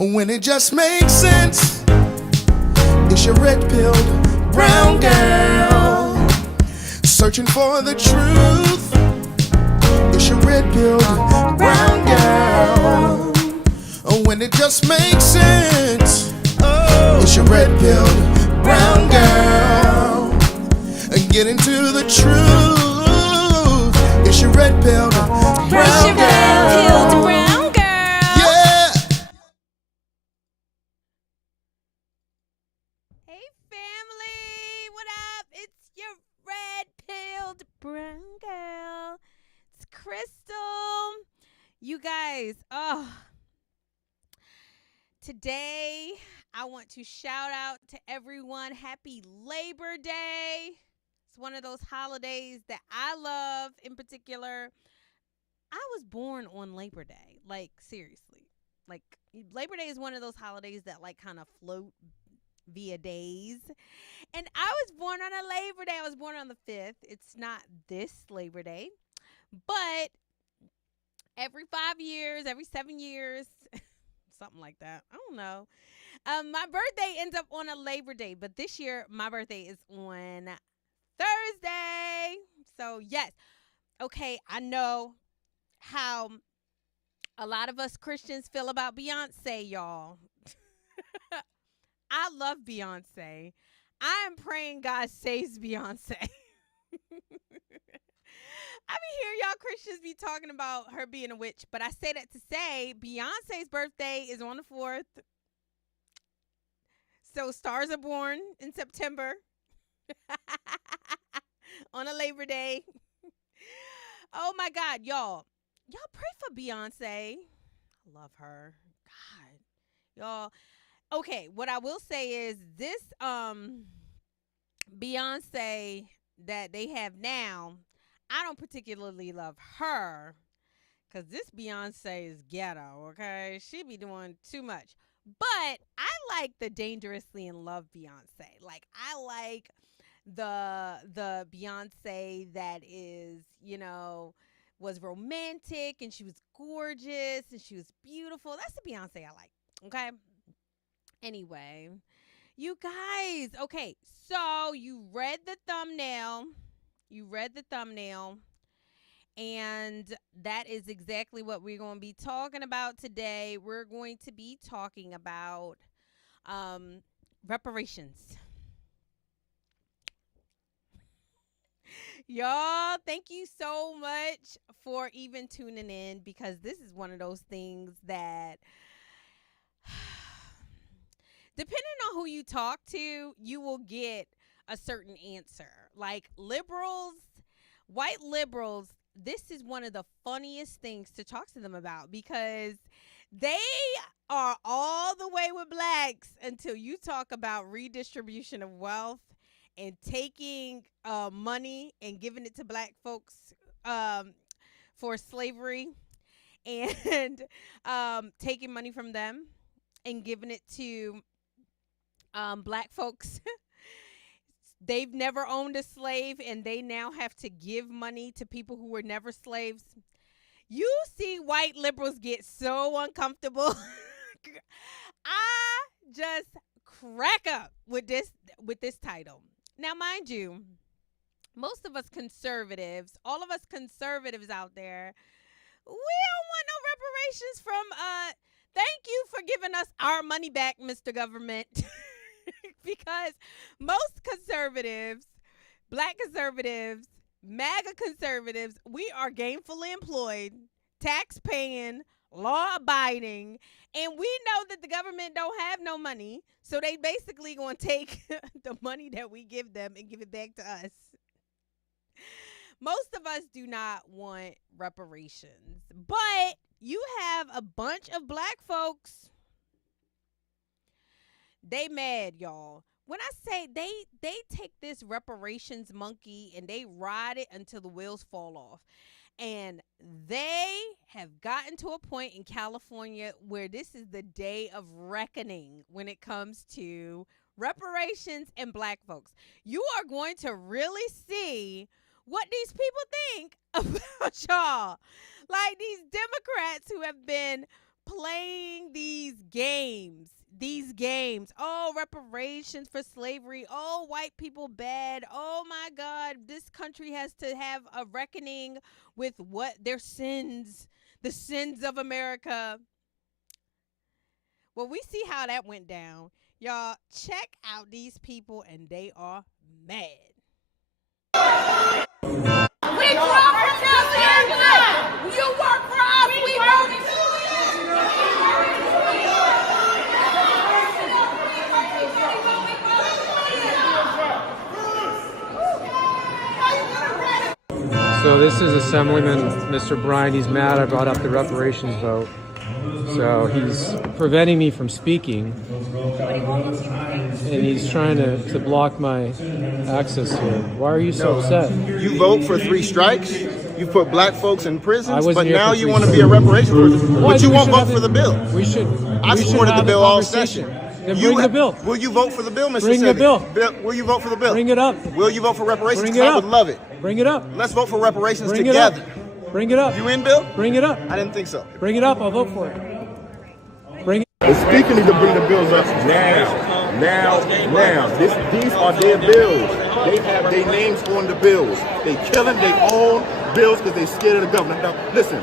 when it just makes sense. It's your red-pilled brown girl searching for the truth. It's your red-pilled brown girl when it just makes sense. It's your red-pilled brown girl getting to the truth. It's your red-pilled brown girl. Yeah. Hey family, what up? It's your red-pilled brown girl. It's Crystal. You guys, today I want to shout out to everyone. Happy Labor Day. It's one of those holidays that I love in particular. I was born on Labor Day. Like, seriously. Like, Labor Day is one of those holidays that, like, kind of float via days. And I was born on a Labor Day. I was born on the 5th. It's not this Labor Day. But every 5 years, every 7 years, something like that. I don't know. My birthday ends up on a Labor Day. But this year, my birthday is on Thursday. So, yes. Okay, I know how a lot of us Christians feel about Beyonce, y'all. I love Beyonce. I am praying God saves Beyonce. I be hearing y'all Christians be talking about her being a witch, but I say that to say Beyonce's birthday is on the 4th. So stars are born in September on a Labor Day. Oh my God, y'all pray for Beyonce. I love her. God, y'all. Okay, what I will say is this Beyonce that they have now, I don't particularly love her because this Beyonce is ghetto, okay? She be doing too much. But I like the Dangerously in Love Beyonce. Like, I like the Beyonce that is, was romantic and she was gorgeous and she was beautiful. That's the Beyonce I like, okay? Anyway, you guys, okay, so you read the thumbnail. And that is exactly what we're going to be talking about today. We're going to be talking about reparations. Y'all, thank you so much for even tuning in because this is one of those things that depending on who you talk to, you will get a certain answer. Like liberals, white liberals, this is one of the funniest things to talk to them about because they are all the way with blacks until you talk about redistribution of wealth and taking money and giving it to black folks for slavery and taking money from them and giving it to black folks. They've never owned a slave and they now have to give money to people who were never slaves. You see white liberals get so uncomfortable. I just crack up with this title. Now, mind you, most of us conservatives, all of us conservatives out there, we don't want no reparations from thank you for giving us our money back, Mr. Government. Because most conservatives, black conservatives, MAGA conservatives, we are gainfully employed, tax-paying, law-abiding, and we know that the government don't have no money, so they basically going to take the money that we give them and give it back to us. Most of us do not want reparations, but you have a bunch of black folks. They mad, y'all. When I say they take this reparations monkey and they ride it until the wheels fall off. And they have gotten to a point in California where this is the day of reckoning when it comes to reparations and black folks. You are going to really see what these people think about y'all. Like these Democrats who have been playing these games. These games. Oh, reparations for slavery. Oh, white people bad. Oh my God. This country has to have a reckoning with what their sins, the sins of America. Well, we see how that went down. Y'all, check out these people and they are mad. We fought for justice. You work for us. We voted. So this is Assemblyman Mr. Bryan. He's mad I brought up the reparations vote. So he's preventing me from speaking. And he's trying to block my access here. Why are you so upset? You vote for 3 strikes. You put black folks in prisons, wasn't but here now for you 3 want to be a reparations person. Well, But you we won't should vote have for the bill. We should. I we should supported the have bill a all conversation. session. Then bring the bill. Will you vote for the bill, Mr. Bring the Sebi? bill. Will you vote for the bill? Bring it up. Will you vote for reparations? Bring it I up. would love it. Bring it up. Let's vote for reparations Bring together. it up. Bring it up. You in, Bill? Bring it up. I didn't think so. Bring it up. I'll vote for it. Bring it. Speaking to bring the bills up now. These are their bills. They have their names on the bills. They killing their own bills because they scared of the government. Now, listen,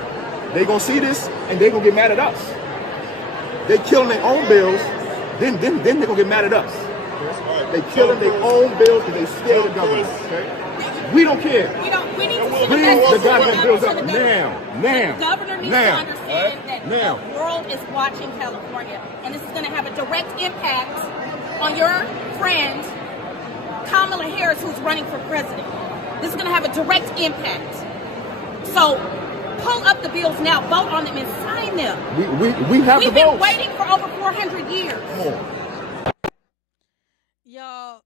they gonna see this and they gonna get mad at us. They killing their own bills, then they gonna get mad at us. They killing their own bills because they scared of the government. Okay? We don't care. We need to send a Bring message the goddamn to bills the up governor. now. The governor needs to understand that the world is watching California, and this is going to have a direct impact on your friend Kamala Harris, who's running for president. This is going to have a direct impact. So pull up the bills now, vote on them, and sign them. We have We've the been votes. waiting for over 400 years. Come on. Y'all.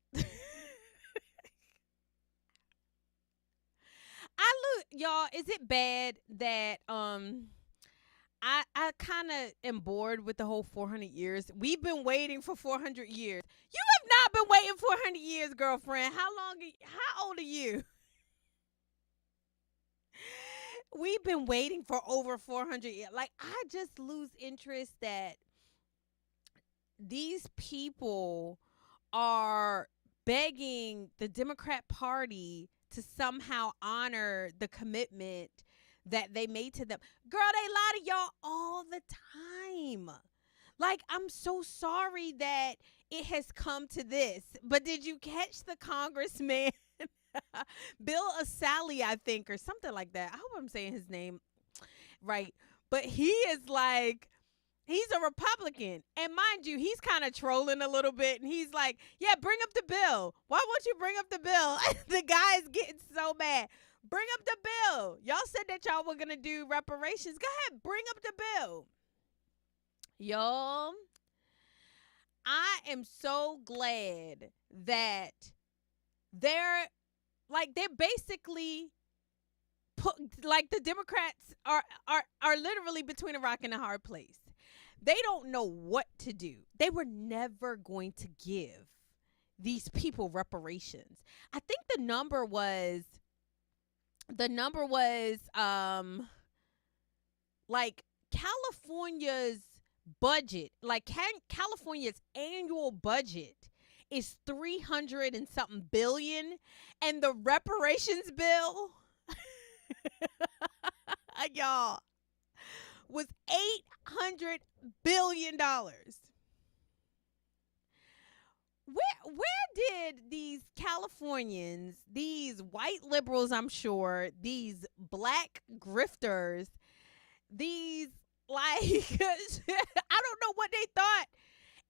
Y'all, is it bad that I kind of am bored with the whole 400 years? We've been waiting for 400 years. You have not been waiting 400 years, girlfriend. How old are you? We've been waiting for over 400 years. Like, I just lose interest that these people are begging the Democrat Party to somehow honor the commitment that they made to them. Girl, they lie to y'all all the time. Like, I'm so sorry that it has come to this. But did you catch the congressman, Bill Asali, I think, or something like that? I hope I'm saying his name right. But he is like, he's a Republican. And mind you, he's kind of trolling a little bit. And he's like, yeah, bring up the bill. Why won't you bring up the bill? The guy's getting so mad. Bring up the bill. Y'all said that y'all were going to do reparations. Go ahead, bring up the bill. Y'all, I am so glad that they're basically like the Democrats are literally between a rock and a hard place. They don't know what to do. They were never going to give these people reparations. I think the number was like California's budget, like California's annual budget is 300 and something billion, and the reparations bill y'all was $800 billion. Where did these Californians, these white liberals, I'm sure, these black grifters, these like I don't know what they thought.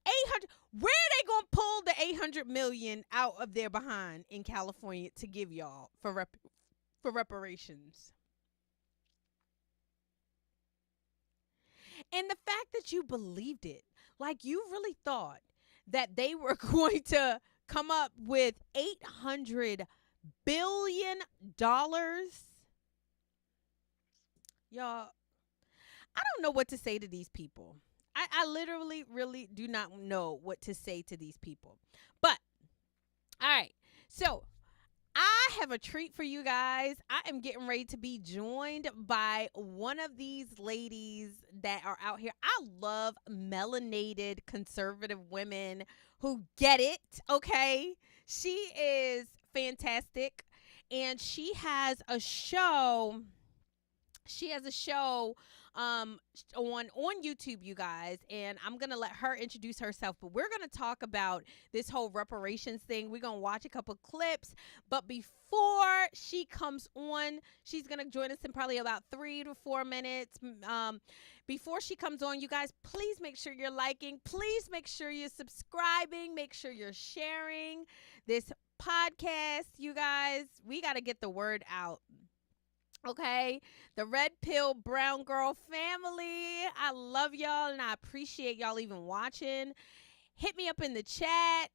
800, where are they gonna pull the 800 million out of their behind in California to give y'all for reparations? And the fact that you believed it, like you really thought that they were going to come up with $800 billion. Y'all, I don't know what to say to these people. I literally, really do not know what to say to these people. But, all right. So, I have a treat for you guys. I am getting ready to be joined by one of these ladies that are out here. I love melanated conservative women who get it, okay? She is fantastic, and she has a show. She has a show on YouTube, you guys, and I'm gonna let her introduce herself, but we're gonna talk about this whole reparations thing. We're gonna watch a couple clips, but before she comes on, she's gonna join us in probably about 3 to 4 minutes. Before she comes on, you guys, please make sure you're liking, please make sure you're subscribing, make sure you're sharing this podcast. You guys, we got to get the word out. Okay, the Red Pill Brown Girl family, I love y'all and I appreciate y'all even watching. Hit me up in the chat.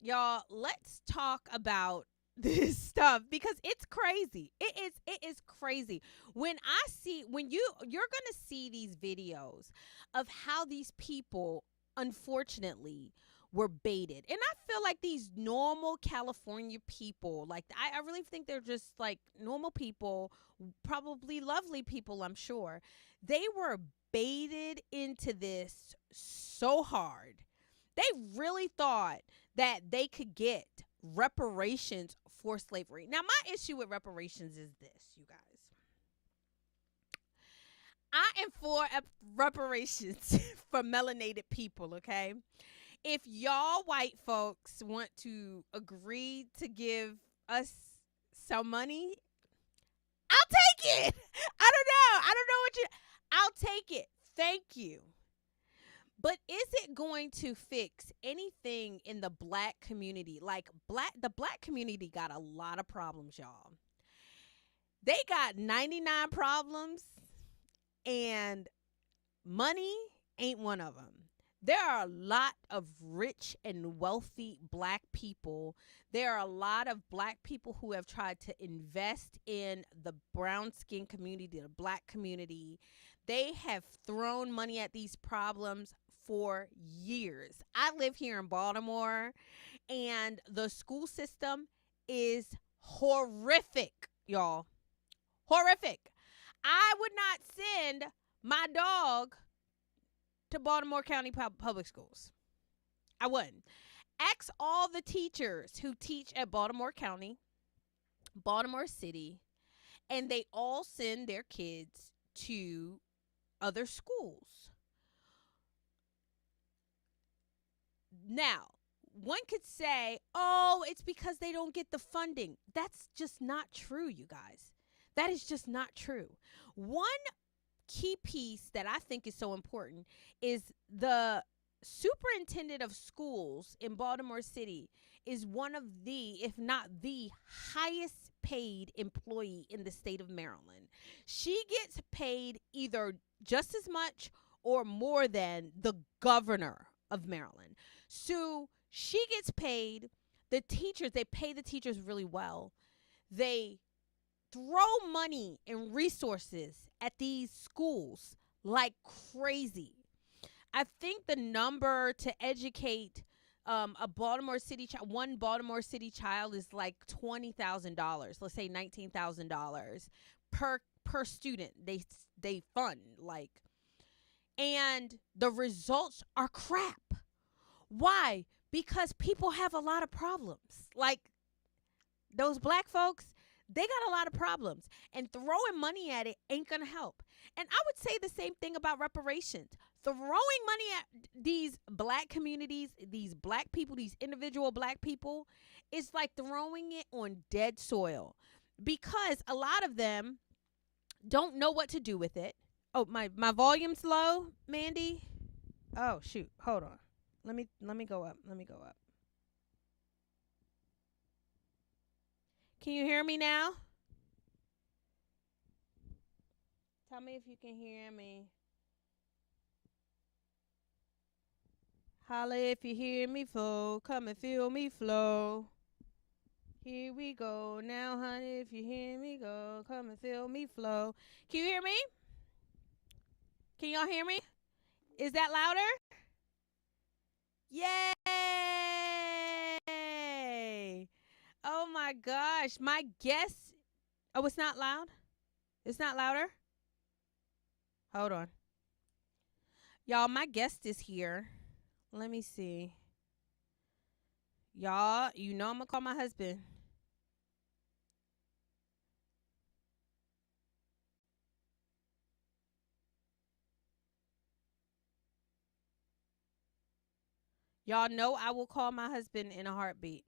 Y'all, let's talk about this stuff because it's crazy. It is crazy. When you're going to see these videos of how these people unfortunately were baited. And I feel like these normal California people, like I really think they're just like normal people, probably lovely people, I'm sure. They were baited into this so hard. They really thought that they could get reparations for slavery. Now, my issue with reparations is this, you guys. I am for reparations for melanated people, okay? If y'all white folks want to agree to give us some money, I'll take it. I don't know what you. I'll take it. Thank you. But is it going to fix anything in the black community? Like the black community got a lot of problems, y'all. They got 99 problems, and money ain't one of them. There are a lot of rich and wealthy black people. There are a lot of black people who have tried to invest in the brown skin community, the black community. They have thrown money at these problems for years. I live here in Baltimore, and the school system is horrific, y'all. Horrific. I would not send my dog to Baltimore County Public Schools. I wouldn't. Ask all the teachers who teach at Baltimore County, Baltimore City, and they all send their kids to other schools. Now, one could say, oh, it's because they don't get the funding. That's just not true, you guys. That is just not true. One key piece that I think is so important is the superintendent of schools in Baltimore City is one of the, if not the highest paid employee in the state of Maryland. She gets paid either just as much or more than the governor of Maryland. So she gets paid. The teachers, they pay the teachers really well. They throw money and resources at these schools like crazy. I think the number to educate a Baltimore City one Baltimore City child is like $20,000. Let's say $19,000 per student. They fund like, and the results are crap. Why? Because people have a lot of problems. Like those black folks, they got a lot of problems, and throwing money at it ain't going to help. And I would say the same thing about reparations. Throwing money at these black communities, these black people, these individual black people, is like throwing it on dead soil, because a lot of them don't know what to do with it. Oh, my volume's low, Mandy. Oh, shoot. Hold on. Let me go up. Let me go up. Can you hear me now? Tell me if you can hear me. Holla if you hear me flow. Come and feel me flow. Here we go. Now, honey, if you hear me go. Come and feel me flow. Can you hear me? Can y'all hear me? Is that louder? Yay! Oh my gosh. My guest. Oh, it's not loud? It's not louder? Hold on. Y'all, my guest is here. Let me see. Y'all, you know I'm going to call my husband. Y'all know I will call my husband in a heartbeat.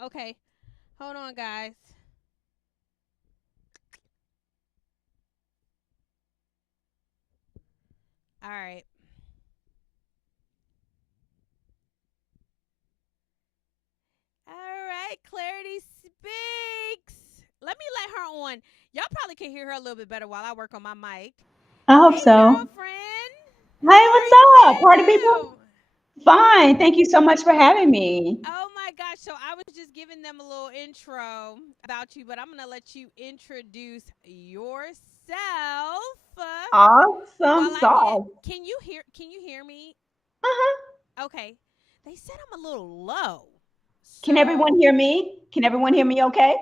Okay. Hold on, guys. All right. All right, Clarity Speaks. Let me let her on. Y'all probably can hear her a little bit better while I work on my mic. I hope Hey, so. girlfriend. Hey, How what's up, are party people? you? Fine. Thank you so much for having me. Oh my gosh. So I was just giving them a little intro about you, but I'm going to let you introduce yourself Awesome while I get sauce. Can you hear me? Uh-huh. Okay. They said I'm a little low. Can everyone So hear me? Can everyone hear me okay?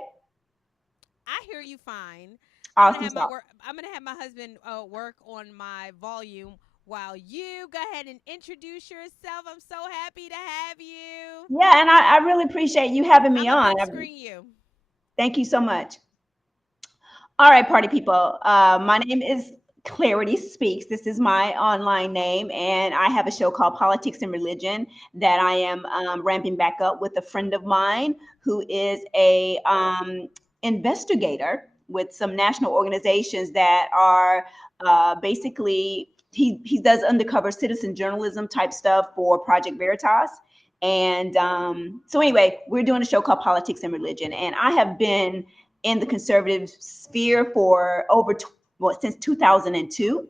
I hear you fine. Awesome sauce. I'm gonna have my husband work on my volume while you go ahead and introduce yourself. I'm so happy to have you. Yeah, and I really appreciate you having I'm me a on. big screen you. Thank you so much. All right, party people. My name is Clarity Speaks. This is my online name, and I have a show called Politics and Religion that I am ramping back up with a friend of mine who is a investigator with some national organizations that are basically he does undercover citizen journalism type stuff for Project Veritas. And so anyway, we're doing a show called Politics and Religion, and I have been in the conservative sphere for since 2002.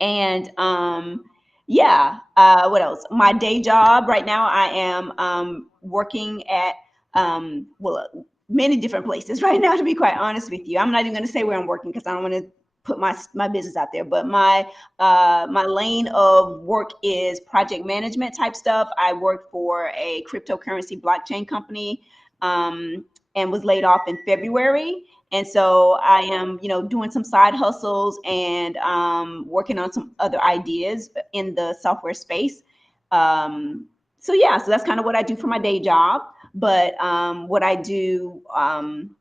And yeah, what else? My day job right now, I am working at many different places right now. To be quite honest with you, I'm not even going to say where I'm working because I don't want to put my business out there. But my lane of work is project management type stuff. I work for a cryptocurrency blockchain company. And was laid off in February. And so I am, doing some side hustles and working on some other ideas in the software space. So yeah, so that's kind of what I do for my day job. But what I do, on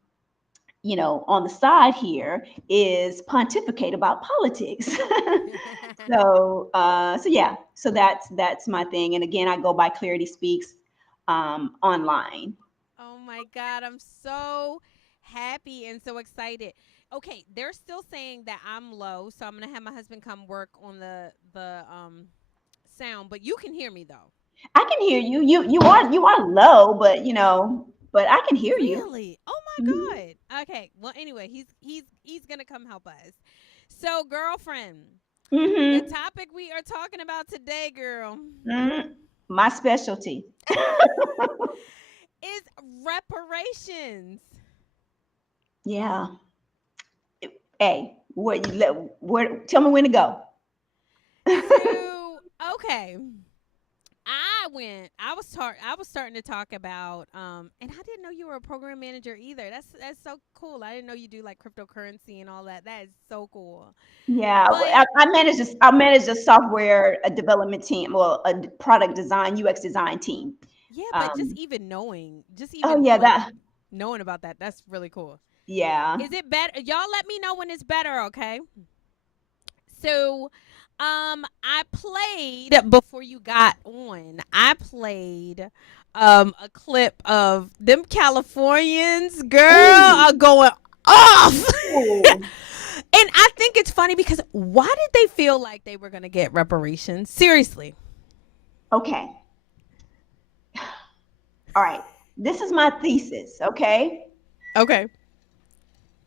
the side here is pontificate about politics. So yeah, so that's my thing. And again, I go by Clarity Speaks online. Oh my God, I'm so happy and so excited. Okay, they're still saying that I'm low, so I'm gonna have my husband come work on the sound, but you can hear me though. I can hear you. You are low, but but I can hear you. Really? Oh Mhm. my God. Okay. Well, anyway, he's gonna come help us. So, girlfriend, the Mhm. topic we are talking about today, girl, Mhm. My specialty. is reparations. Yeah. Hey, where tell me when to go. So, okay. I was starting to talk about and I didn't know you were a program manager either. That's so cool. I didn't know you do like cryptocurrency and all that. That is so cool. Yeah, But I manage a software a development team, well, a product design, UX design team. yeah, but Um, just oh even yeah, like that knowing about that, that's really cool. yeah. Is it better? Y'all let me know when it's better, okay? So, I played before you got on. I played a clip of them Californians, girl, Ooh, are going off. ooh. And I think it's funny because why did they feel like they were going to get reparations? Seriously. Okay. All right. This is my thesis, okay? Okay.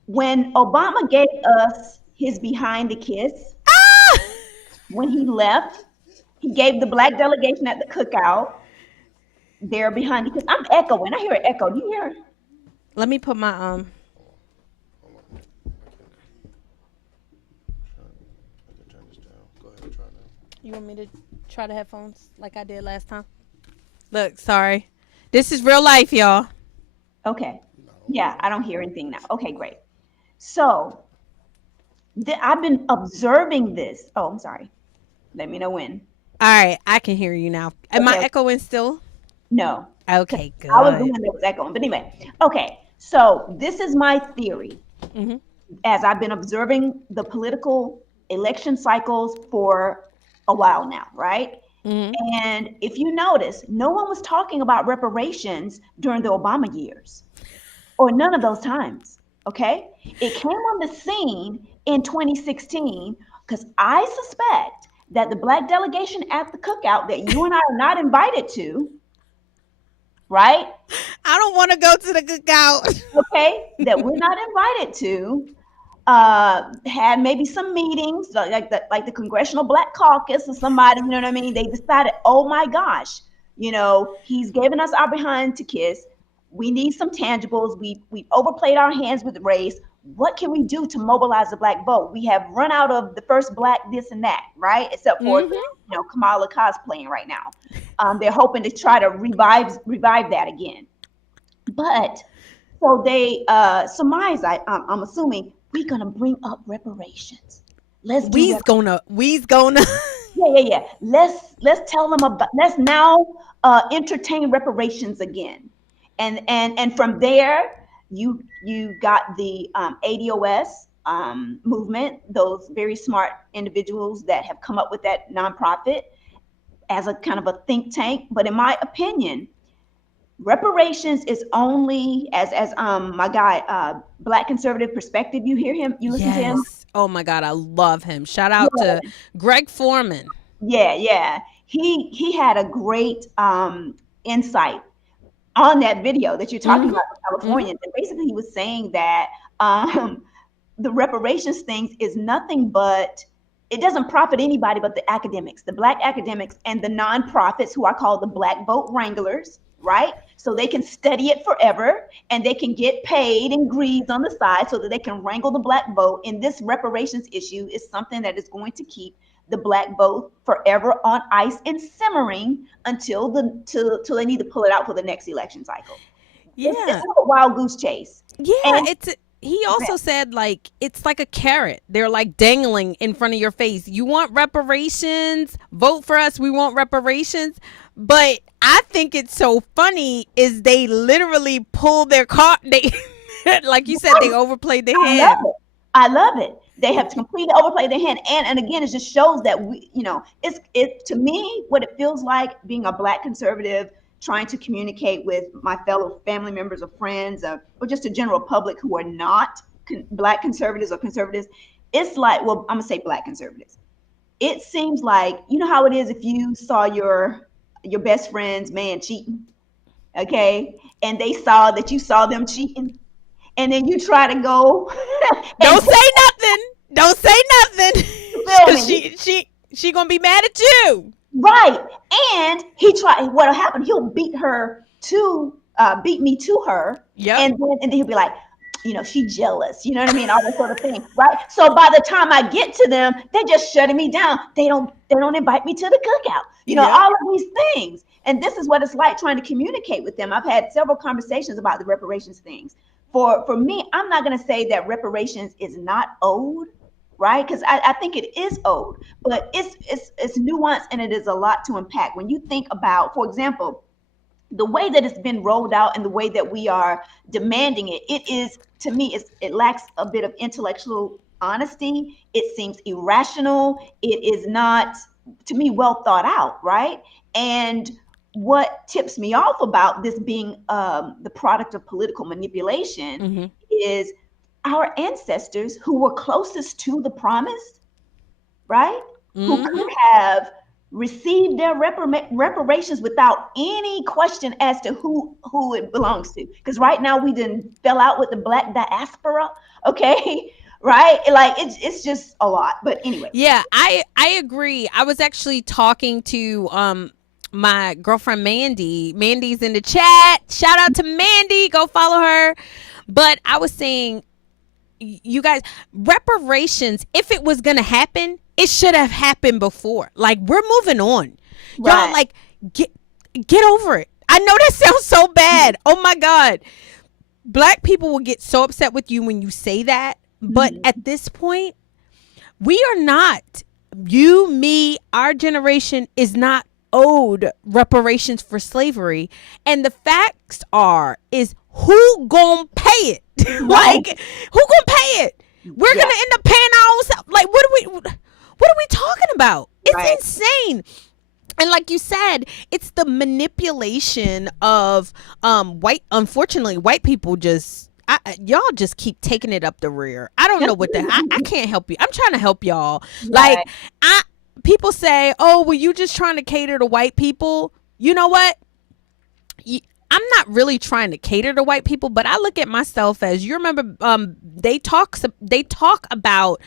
When Obama gave us his behind the kiss, Ah! when he left, he gave the black delegation at the cookout there behind because I'm echoing. I hear an echo. Do you hear? Let me put my You want me to try the headphones like I did last time? Look, sorry. This is real life, y'all. Okay. Yeah, I don't hear anything now. Okay, great. So I've been observing this. Oh, I'm sorry. Let me know when. All right, I can hear you now. Am I Okay. echoing still? No. Okay, good. I was the one that was echoing. But anyway, okay. So this is my theory. Mhm. As I've been observing the political election cycles for a while now, right? Mhm. And if you notice, no one was talking about reparations during the Obama years or none of those times. Okay. It came on the scene in 2016 because I suspect that the Black delegation at the cookout that you and I are not invited to, right? I don't want to go to the cookout. Okay. That we're not invited to, had maybe some meetings like the Congressional Black Caucus or somebody, you know what I mean? They decided, oh my gosh, he's giving us our behind to kiss. We need some tangibles. We overplayed our hands with race. What can we do to mobilize the Black vote? We have run out of the first Black this and that, right? Except for Kamala cosplaying right now. They're hoping to try to revive that again. But so they surmise, I'm assuming, we're gonna bring up reparations. Let's do We's gonna. yeah. Let's tell them about. Let's now entertain reparations again, and from there you got the ADOS movement. Those very smart individuals that have come up with that nonprofit as a kind of a think tank. But in my opinion, reparations is only as my guy Black Conservative Perspective. You hear him? You listen to him? Yes. Oh my God, I love him. Shout out to Greg Foreman. Yeah. He had a great insight on that video that you're talking about in California. And basically, he was saying that the reparations things is nothing but it doesn't profit anybody but the academics, the Black academics, and the nonprofits who I call the Black vote wranglers, right? So they can study it forever and they can get paid and greaves on the side so that they can wrangle the Black vote. And this reparations issue is something that is going to keep the Black vote forever on ice and simmering until they need to pull it out for the next election cycle. Yeah. It's a wild goose chase. Yeah, And he also said like it's like a carrot. They're like dangling in front of your face. You want reparations? Vote for us. We want reparations. But I think it's so funny is they literally pull their card. They like you said, they overplayed their hand. I love it. They have completely overplayed their hand. And again, it just shows that it's to me what it feels like being a Black conservative trying to communicate with my fellow family members or friends or just a general public who are not Black conservatives or conservatives. It's like, well, I'm gonna say Black conservatives. It seems like, you know how it is if you saw your best friend's man cheating, okay? And they saw that you saw them cheating. And then you try to go. Don't say nothing. Don't say nothing. Because she gonna be mad at you. Right. And what'll happen, he'll beat me to her. Yep. And then he'll be like, she jealous, you know what I mean? All that sort of thing. Right. So by the time I get to them, they're just shutting me down. They don't invite me to the cookout, all of these things. And this is what it's like trying to communicate with them. I've had several conversations about the reparations things. For me, I'm not going to say that reparations is not owed, right? Because I think it is owed, but it's nuanced and it is a lot to unpack. When you think about, for example, the way that it's been rolled out and the way that we are demanding it, it is, to me, it lacks a bit of intellectual honesty. It seems irrational. It is not, to me, well thought out, right? And what tips me off about this being the product of political manipulation is our ancestors who were closest to the promise, right? Who could have received their reparations without any question as to who it belongs to. Because right now we didn't fell out with the Black diaspora, okay? Right? Like it's just a lot. But anyway. Yeah, I agree. I was actually talking to my girlfriend Mandy. Mandy's in the chat. Shout out to Mandy. Go follow her. But I was saying, you guys, reparations, if it was going to happen, it should have happened before. Like, we're moving on. Right. Y'all, like, get over it. I know that sounds so bad. Oh my God. Black people will get so upset with you when you say that. But at this point, we are not, you, me, our generation is not owed reparations for slavery. And the facts is who gonna pay it? Like, who gonna pay it? We're gonna end up paying our own self. Like, what are we talking about? It's insane. And like you said, it's the manipulation of unfortunately, white people y'all just keep taking it up the rear. I don't know what I can't help you. I'm trying to help y'all. Right. Like, people say, oh, well, you just trying to cater to white people. You know what? I'm not really trying to cater to white people, but I look at myself as, you remember, they talk about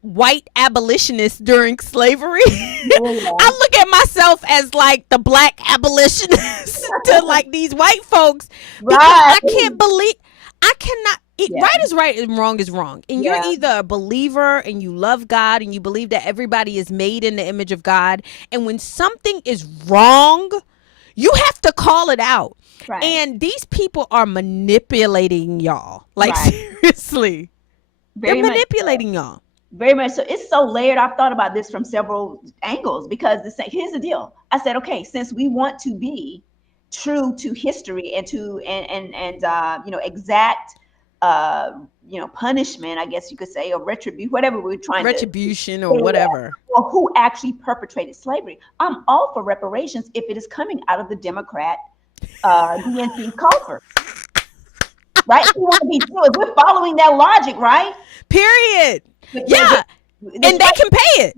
white abolitionists during slavery. I look at myself as like the black abolitionists to like these white folks, because I cannot. Right is right and wrong is wrong. And you're either a believer and you love God and you believe that everybody is made in the image of God. And when something is wrong, you have to call it out. Right. And these people are manipulating y'all. Like, seriously. They're manipulating y'all. Very much so. It's so layered. I've thought about this from several angles, because here's the deal. I said, okay, since we want to be true to history and to exact punishment, I guess you could say, or retribution, whatever we're trying retribution or whatever, or who actually perpetrated slavery. I'm all for reparations if it is coming out of the Democrat DNC coffers. Right? We want to be true. If we're following that logic, right? Period. Yeah, and they can pay it.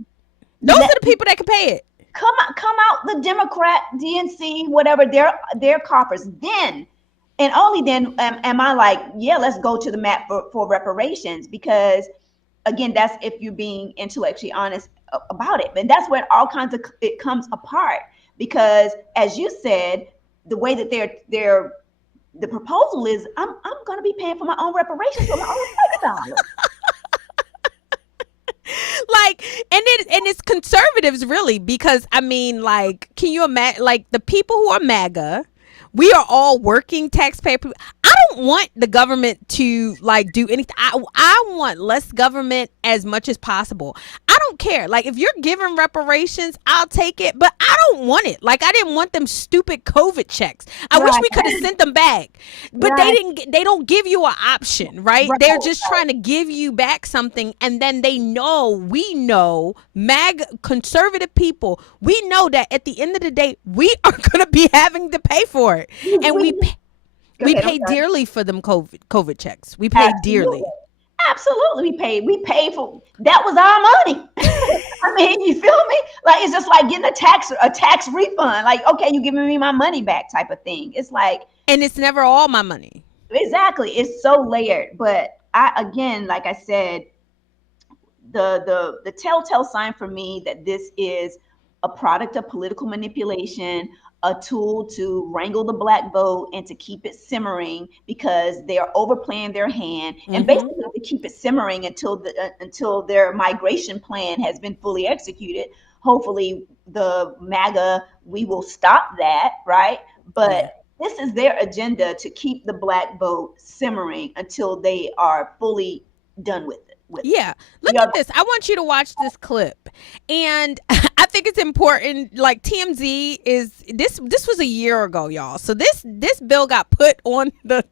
Those are the people that can pay it. Come out the Democrat, DNC, whatever, their coffers. Then, and only then, am I like, yeah, let's go to the mat for reparations. Because, again, that's if you're being intellectually honest about it. And that's when all kinds of it comes apart. Because, as you said, the way that the proposal is, I'm going to be paying for my own reparations for my own tax dollars. Like, and it's conservatives, really, because I mean, like, can you imagine, like, the people who are MAGA, we are all working taxpayer people. I don't want the government to like do anything. I want less government as much as possible. I don't care. Like, if you're giving reparations, I'll take it, but I don't want it. Like, I didn't want them stupid COVID checks. I wish we could have sent them back, but they don't give you an option, right? They're just trying to give you back something, and then we know, conservative people, we know that at the end of the day, we are going to be having to pay for it. And we pay dearly for them COVID checks. We pay dearly. Absolutely, we paid for that. Was our money. I mean, you feel me? Like, it's just like getting a tax refund. Like, okay, you giving me my money back, type of thing. It's like, and it's never all my money. Exactly, it's so layered. But again, like I said, the telltale sign for me that this is a product of political manipulation, a tool to wrangle the black vote and to keep it simmering, because they are overplaying their hand, and basically to keep it simmering until their migration plan has been fully executed. Hopefully the MAGA, we will stop that, right? But this is their agenda, to keep the black vote simmering until they are fully done with it. Look at this. I want you to watch this clip, and I think it's important. Like, TMZ is this was a year ago, y'all. So this bill got put on the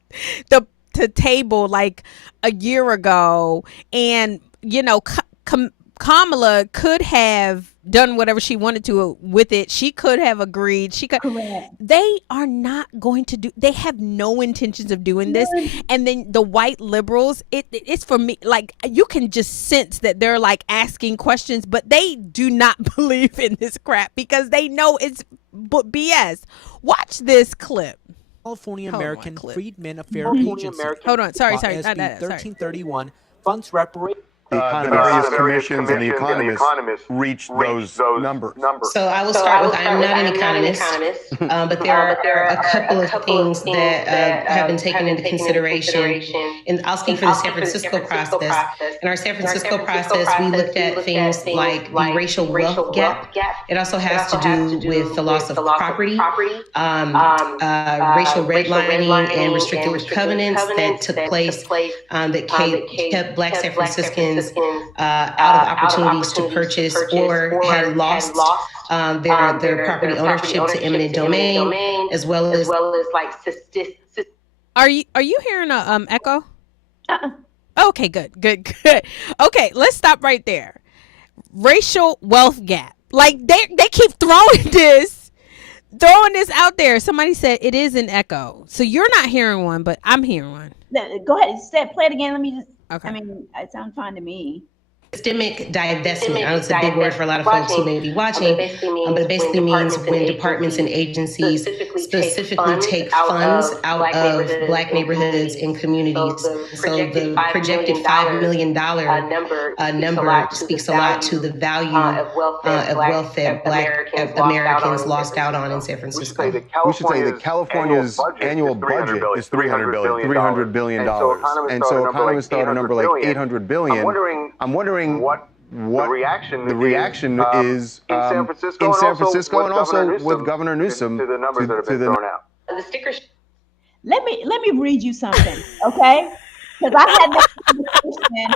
table like a year ago, and Kamala could have done whatever she wanted to with it. She could have agreed. Correct. They are not going to do. They have no intentions of doing this. And then the white liberals, it's for me. Like, you can just sense that they're like asking questions, but they do not believe in this crap because they know it's BS. Watch this clip. California American Freedmen Affairs Agency. Hold on. Sorry. SB 1331 funds reparations various commissions and the economists reach those numbers. So I will start with, I'm not an economist, but there are a couple of things that have been taken into consideration. And I'll speak for the San Francisco process. In our San Francisco process, we looked at things like the racial wealth gap. It also has to do with the loss of property, racial redlining and restrictive covenants that took place that kept Black San Franciscans out of opportunities to purchase or had lost their property ownership to eminent domain, as well as like Are you hearing a echo? Uh-uh. Okay, good. Okay, let's stop right there. Racial wealth gap. Like they keep throwing this out there. Somebody said it is an echo. So you're not hearing one, but I'm hearing one. Go ahead, play it again. Let me just. Okay. I mean, it sounds fine to me. Systemic divestment. I know it's a big word for a lot of folks who may be watching, but it basically means when departments and agencies specifically take funds out of Black neighborhoods and communities. So the projected $5 million number speaks a lot to the value of wealth that Black Americans lost out on in San Francisco. We should say that California's annual budget is $300 billion. And so economists thought a number like $800 billion. I'm wondering what the reaction is in San Francisco and also with Governor Newsom to the numbers that have been thrown out. The stickers. Let me read you something, okay? Because I had this conversation.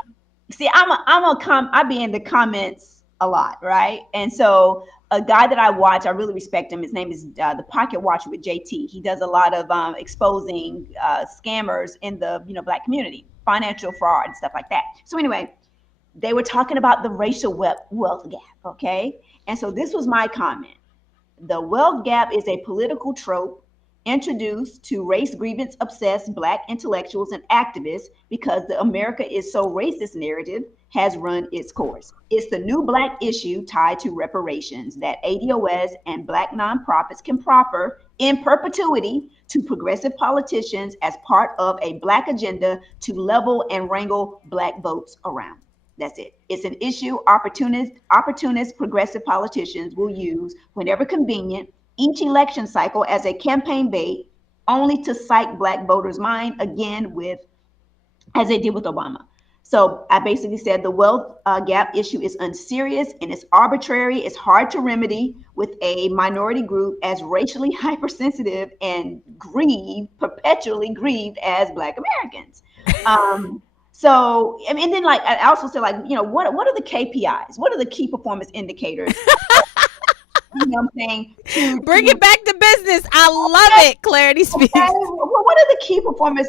See, I be in the comments a lot, right? And so a guy that I watch, I really respect him. His name is the Pocket Watcher with JT. He does a lot of exposing scammers in the Black community, financial fraud and stuff like that. So anyway, they were talking about the racial wealth gap, okay? And so this was my comment. The wealth gap is a political trope introduced to race grievance obsessed Black intellectuals and activists because the America is so racist narrative has run its course. It's the new Black issue tied to reparations that ADOS and Black nonprofits can proffer in perpetuity to progressive politicians as part of a Black agenda to level and wrangle Black votes around. That's it. It's an issue opportunist progressive politicians will use whenever convenient, each election cycle as a campaign bait, only to psych Black voters' mind again as they did with Obama. So I basically said the wealth gap issue is unserious and it's arbitrary. It's hard to remedy with a minority group as racially hypersensitive and perpetually grieved as Black Americans. So, and then like, I also said like, what are the KPIs? What are the key performance indicators? You know what I'm saying? Bring it back to business. I love it, Clarity Speaks. Okay. Well, what are the key performance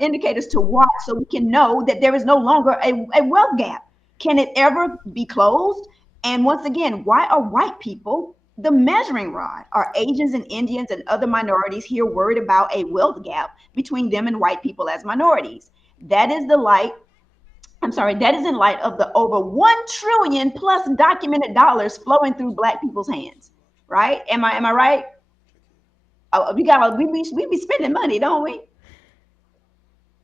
indicators to watch so we can know that there is no longer a wealth gap? Can it ever be closed? And once again, why are white people the measuring rod? Are Asians and Indians and other minorities here worried about a wealth gap between them and white people as minorities? That is in light of the over 1 trillion plus documented dollars flowing through Black people's hands, right? Am I right? We be spending money, don't we?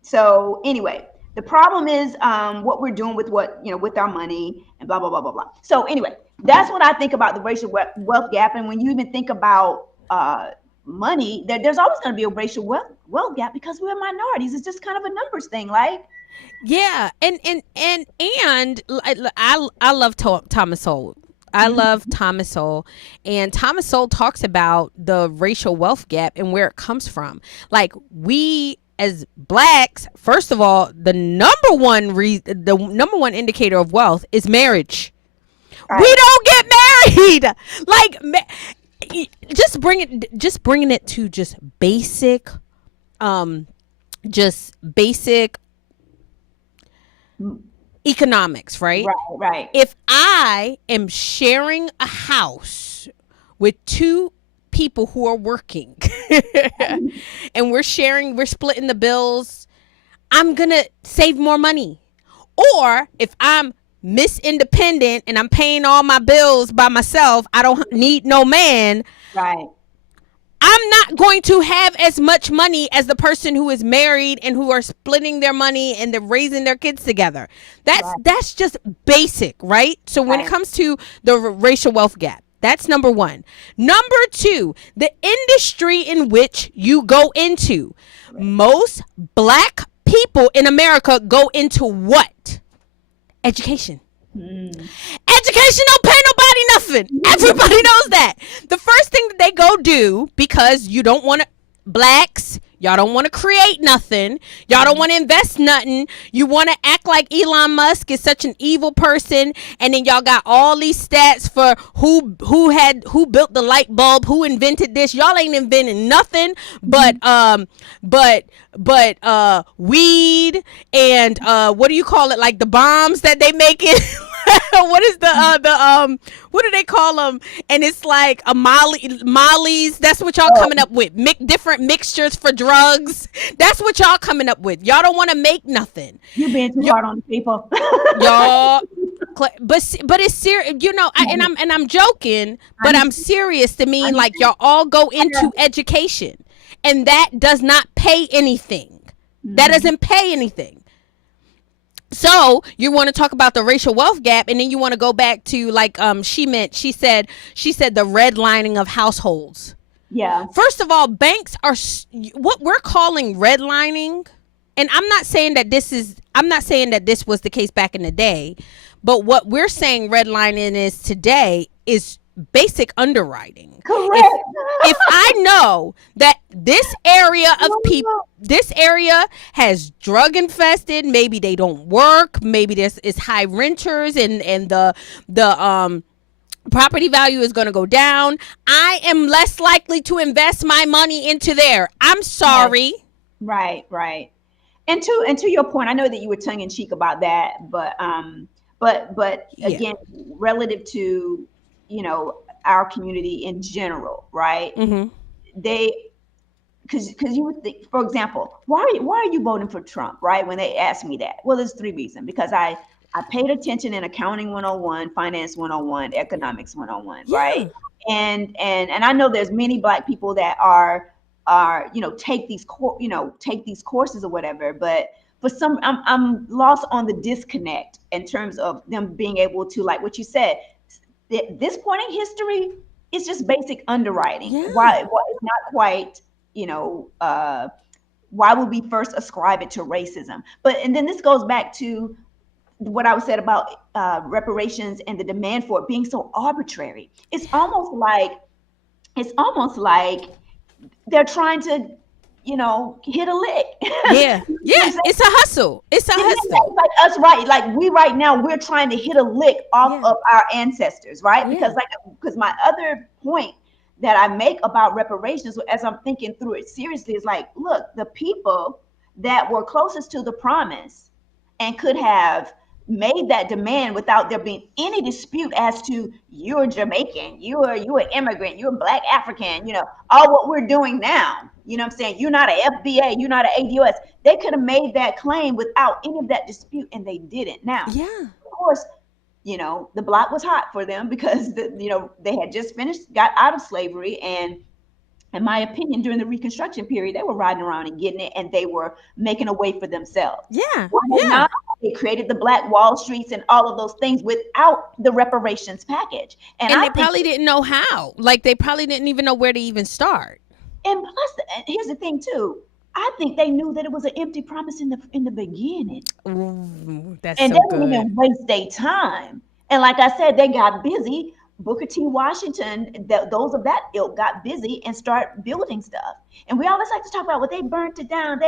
So anyway, the problem is what we're doing with with our money and blah, blah, blah, blah, blah. So anyway, that's what I think about the racial wealth gap. And when you even think about money, there's always going to be a racial wealth gap because we're minorities. It's just kind of a numbers thing, like. Yeah, and I love Thomas Sowell. I love Thomas Sowell, and Thomas Sowell talks about the racial wealth gap and where it comes from. Like, we as Blacks, first of all, the number one indicator of wealth is marriage. Right. We don't get married. Like, just bringing it to just basic economics, right? Right. If I am sharing a house with two people who are working and we're splitting the bills, I'm gonna save more money. Or if I'm Miss Independent and I'm paying all my bills by myself, I don't need no man. Right. I'm not going to have as much money as the person who is married and who are splitting their money and they're raising their kids together. Right. That's just basic, right? So when it Right. comes to the racial wealth gap, that's number one. Number two, the industry in which you go into. Most black people in America go into what? Education. Education don't pay nobody nothing. Everybody knows that. The first thing that they go do, because you don't want to, blacks, y'all don't want to create nothing. Y'all don't want to invest nothing. You want to act like Elon Musk is such an evil person, and then y'all got all these stats for who built the light bulb, who invented this. Y'all ain't inventing nothing but weed and what do you call it, like the bombs that they make it. What is the what do they call them? And it's like a mollies. That's what y'all coming up with. Different mixtures for drugs. That's what y'all coming up with. Y'all don't want to make nothing. You being too hard on the people. Y'all, but it's serious. You know, I'm joking, but I'm serious to mean like y'all all go into education, and that does not pay anything. That doesn't pay anything. So you want to talk about the racial wealth gap, and then you want to go back to like she said the redlining of households. Yeah. First of all, banks are what we're calling redlining, and I'm not saying that this was the case back in the day, but what we're saying redlining is today is basic underwriting. Correct. If I know that this area of this area has drug infested, maybe they don't work, maybe this is high renters, and the property value is going to go down, I am less likely to invest my money into there. I'm sorry. Right. And to your point, I know that you were tongue in cheek about that, but again, relative to, you know, our community in general, right? Mm-hmm. Because you would think, for example, why are you voting for Trump, right? When they ask me that, well, there's three reasons. Because I paid attention in accounting 101, finance 101, economics 101, right? And I know there's many Black people that are take these courses or whatever, but for some, I'm lost on the disconnect in terms of them being able to, like what you said, this point in history is just basic underwriting. Why it's not quite, why would we first ascribe it to racism? And then this goes back to what I was said about reparations and the demand for it being so arbitrary. It's almost like they're trying to, hit a lick. Yeah. It's a hustle. It's a hustle. Like us, right? Like right now, we're trying to hit a lick off of our ancestors, right? Because my other point that I make about reparations, as I'm thinking through it seriously, is like, look, the people that were closest to the promise and could have made that demand without there being any dispute as to you're Jamaican, you're an immigrant, you're Black African, all what we're doing now. You know what I'm saying? You're not an FBA, you're not an ADOS. They could have made that claim without any of that dispute, and they didn't. Now, of course, the block was hot for them because they had just got out of slavery, and in my opinion, during the Reconstruction period, they were riding around and getting it, and they were making a way for themselves. They created the Black Wall Streets and all of those things without the reparations package. And they probably didn't know how. Like, they probably didn't even know where to even start. And plus, here's the thing, too. I think they knew that it was an empty promise in the beginning. Ooh, that's and so they didn't good. even waste their time. And like I said, they got busy. Booker T. Washington, those of that ilk got busy and start building stuff. And we always like to talk about, well, they burnt it down.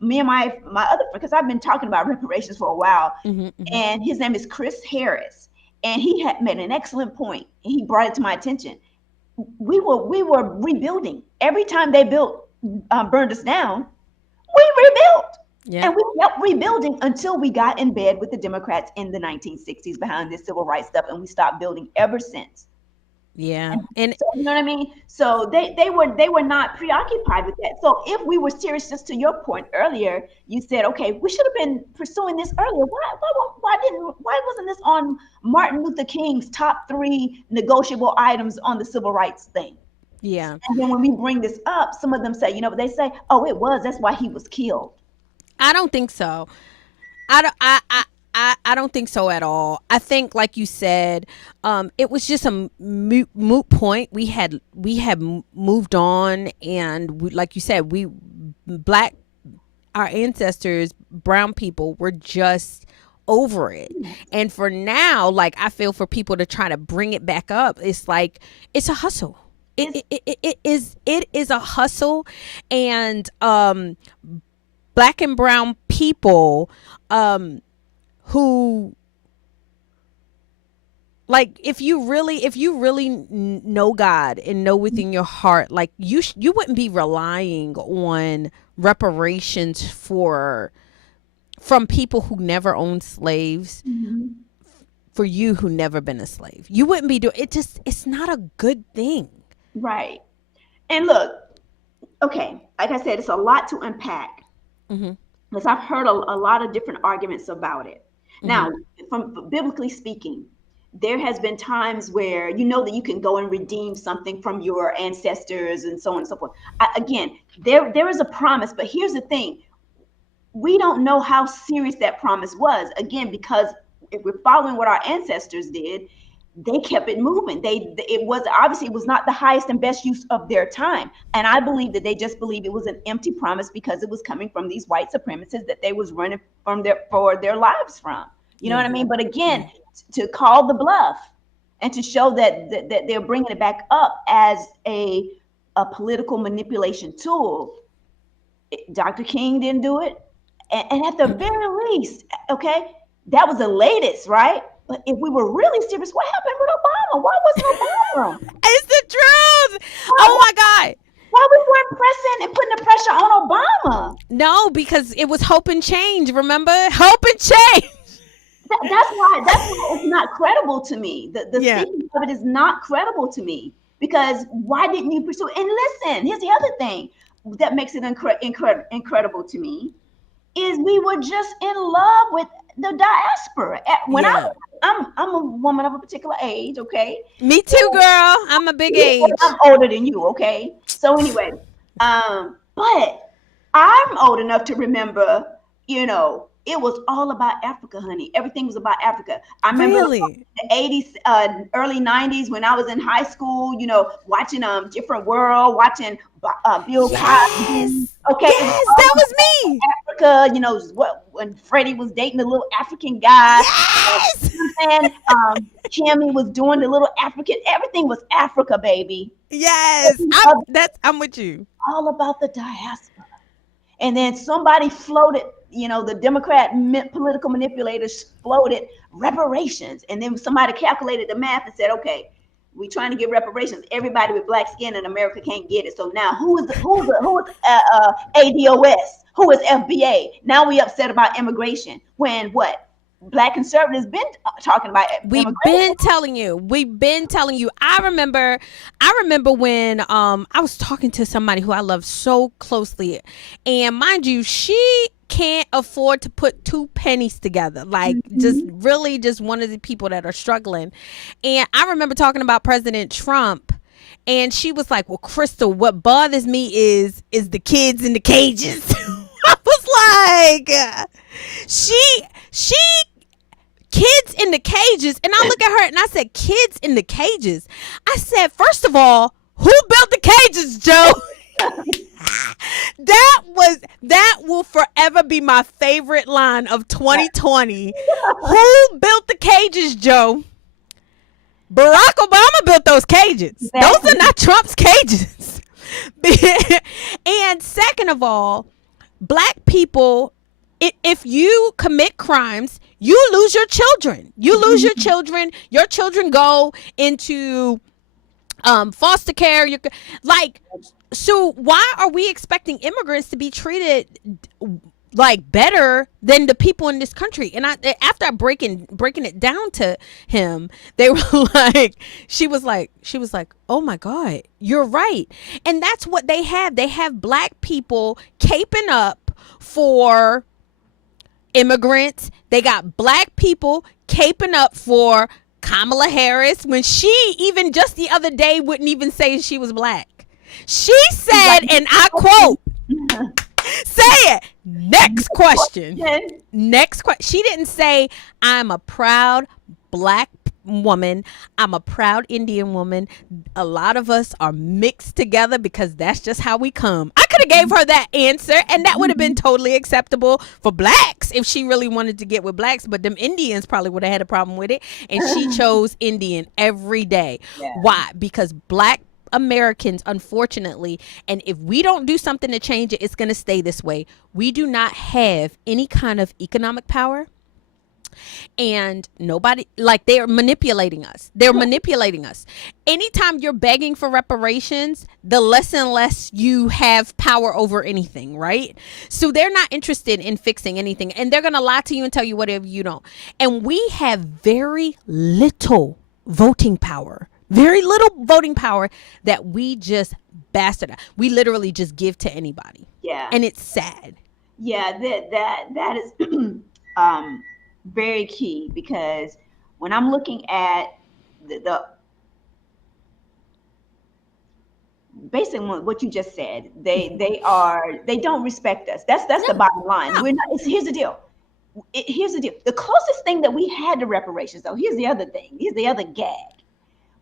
Me and my other, because I've been talking about reparations for a while, and his name is Chris Harris, and he had made an excellent point. He brought it to my attention. We were rebuilding every time they burned us down. We rebuilt. And we kept rebuilding until we got in bed with the Democrats in the 1960s behind this civil rights stuff, and we stopped building ever since. And so, you know what I mean? So they were not preoccupied with that. So if we were serious, just to your point earlier, you said, okay, we should have been pursuing this earlier. Why wasn't this on Martin Luther King's top 3 negotiable items on the civil rights thing? Yeah. And then when we bring this up, some of them say, you know, they say, oh, that's why he was killed. I don't think so. I don't. I don't think so at all. I think, like you said, it was just a moot point. We had moved on, and like you said, we black our ancestors, brown people, were just over it. And for now, like, I feel for people to try to bring it back up, it's like it's a hustle. It is a hustle, and black and brown people who, like, if you really know God and know within your heart, like, you wouldn't be relying on reparations from people who never owned slaves, for you who never been a slave. You wouldn't be doing it. It's not a good thing. Right. And look, okay, like I said, it's a lot to unpack, because I've heard a lot of different arguments about it. Now, from biblically speaking, there has been times where you know that you can go and redeem something from your ancestors and so on and so forth. Again, there is a promise, but here's the thing: we don't know how serious that promise was. Again, because if we're following what our ancestors did, they kept it moving. It was not the highest and best use of their time. And I believe that they just believed it was an empty promise because it was coming from these white supremacists that they was running for their lives from. You know what I mean? But again, to call the bluff and to show that they're bringing it back up as a political manipulation tool. Dr. King didn't do it. And at the very least, okay, that was the latest, right? But if we were really serious, what happened with Obama? Why wasn't Obama? It's the truth. Oh my God. Why we weren't pressing and putting the pressure on Obama? No, because it was hope and change. Remember, hope and change. That's why it's not credible to me. The speaking of it is not credible to me, because why didn't you pursue it? And listen, here's the other thing that makes it incredible to me is we were just in love with the diaspora. When I'm a woman of a particular age, okay? Me too, girl. I'm a big age. I'm older than you, okay? So anyway, but I'm old enough to remember, it was all about Africa, honey. Everything was about Africa. I remember the 80s, early 90s when I was in high school, watching Different World, watching Bill Cosby. Okay. Yes, that was me. Africa, when Freddie was dating the little African guy. Yes. And Kimmy was doing the little African. Everything was Africa, baby. Yes. I'm with you. All about the diaspora. And then somebody floated, the Democrat political manipulators floated reparations. And then somebody calculated the math and said, okay, we're trying to get reparations. Everybody with black skin in America can't get it. So now who is ADOS? Who is FBA? Now we upset about immigration. When Black conservatives been talking about it. We've been telling you. I remember when I was talking to somebody who I love so closely, and mind you, she can't afford to put 2 pennies together. Like, just one of the people that are struggling. And I remember talking about President Trump, and she was like, well, Crystal, what bothers me is the kids in the cages. I was like, she kids in the cages. And I look at her and I said, kids in the cages. I said, first of all, who built the cages, Joe? That will forever be my favorite line of 2020. Who built the cages, Joe? Barack Obama built those cages. Those are not Trump's cages. And second of all, black people, if you commit crimes, you lose your children. You lose your children. Your children go into foster care. So why are we expecting immigrants to be treated like better than the people in this country? And after breaking it down to him, they were like, she was like, oh my God, you're right. And that's what they have. They have black people caping up for immigrants. They got black people caping up for Kamala Harris, when she even just the other day wouldn't even say she was black. She said, and I quote, say it. Next question. Next question. She didn't say, I'm a proud black woman. I'm a proud Indian woman. A lot of us are mixed together because that's just how we come. I could have gave her that answer, and that would have been totally acceptable for blacks if she really wanted to get with blacks, but them Indians probably would have had a problem with it, and she chose Indian every day. Yeah. Why? Because black Americans, unfortunately, and if we don't do something to change it, it's going to stay this way. We do not have any kind of economic power. And nobody, like, they're manipulating us. They're manipulating us. Anytime you're begging for reparations, the less and less you have power over anything, right? So they're not interested in fixing anything. And they're going to lie to you and tell you whatever you don't. And we have very little voting power. Very little voting power that we just bastardize. We literally just give to anybody. Yeah. And it's sad. Yeah, that is very key, because when I'm looking at the basically what you just said, they don't respect us. That's the bottom line. No. We're not. Here's the deal. Here's the deal. The closest thing that we had to reparations, though, here's the other thing. Here's the other gag.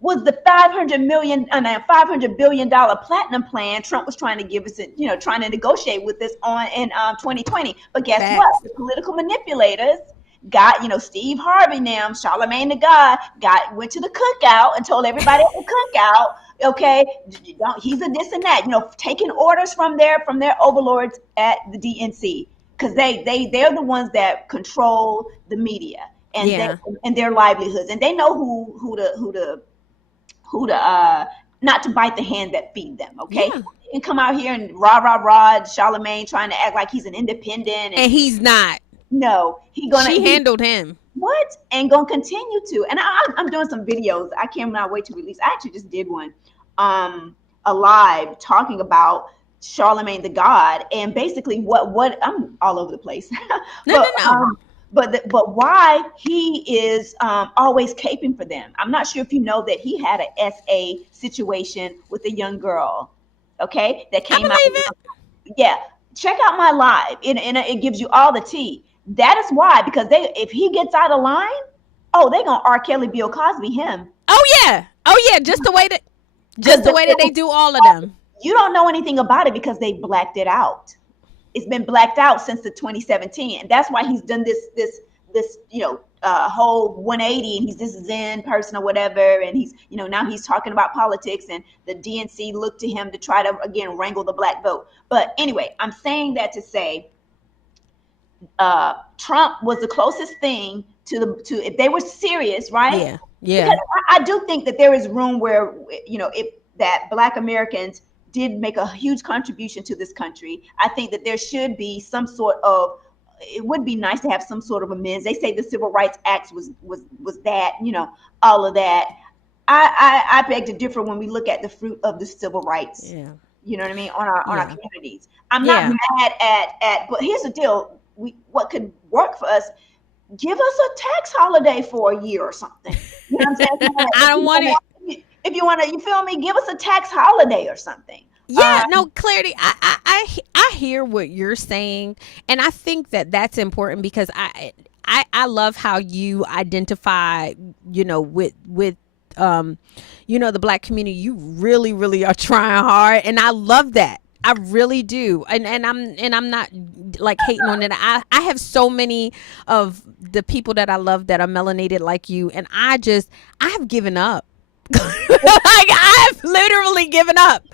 Was the $500 billion platinum plan Trump was trying to give us, trying to negotiate with us on in 2020. But guess what? The political manipulators got, Steve Harvey, now Charlemagne the God, went to the cookout and told everybody at the cookout, okay, he's a this and that, taking orders from their overlords at the DNC, because they're the ones that control the media and and their livelihoods, and they know who to not to bite the hand that feed them, okay? Yeah. And come out here and rah Charlemagne, trying to act like he's an independent, and he's not. No, she handled him. What? And gonna continue to. And I'm doing some videos. I cannot wait to release. I actually just did one, a live talking about Charlemagne the God, and basically what I'm all over the place. No. But why he is always caping for them. I'm not sure if you know that he had a SA situation with a young girl, okay, that came out. Yeah, check out my live, and it gives you all the tea. That is why, because if he gets out of line, they're gonna R. Kelly, Bill Cosby him. Oh yeah, just the way that they do all of them. You don't know anything about it because they blacked it out. It's been blacked out since the 2017, and that's why he's done this whole 180, and he's this Zen person or whatever, and he's now he's talking about politics, and the DNC looked to him to try to again wrangle the black vote. But anyway, I'm saying that to say Trump was the closest thing to if they were serious, right? Yeah. Because I do think that there is room where if that Black Americans did make a huge contribution to this country. I think that there should be some sort of, it would be nice to have some sort of amends. They say the Civil Rights Act was that, all of that. I beg to differ when we look at the fruit of the civil rights. Yeah. You know what I mean? On our communities. I'm not mad at, but here's the deal. What could work for us, give us a tax holiday for a year or something. You know what I'm saying? I don't want it. If you want to, you feel me? Give us a tax holiday or something. Yeah, no, Clarity. I hear what you're saying, and I think that that's important, because I love how you identify, with the Black community. You really, really are trying hard, and I love that. I really do, and I'm not like hating on it. I have so many of the people that I love that are melanated like you, and I have given up. Like, I've literally given up.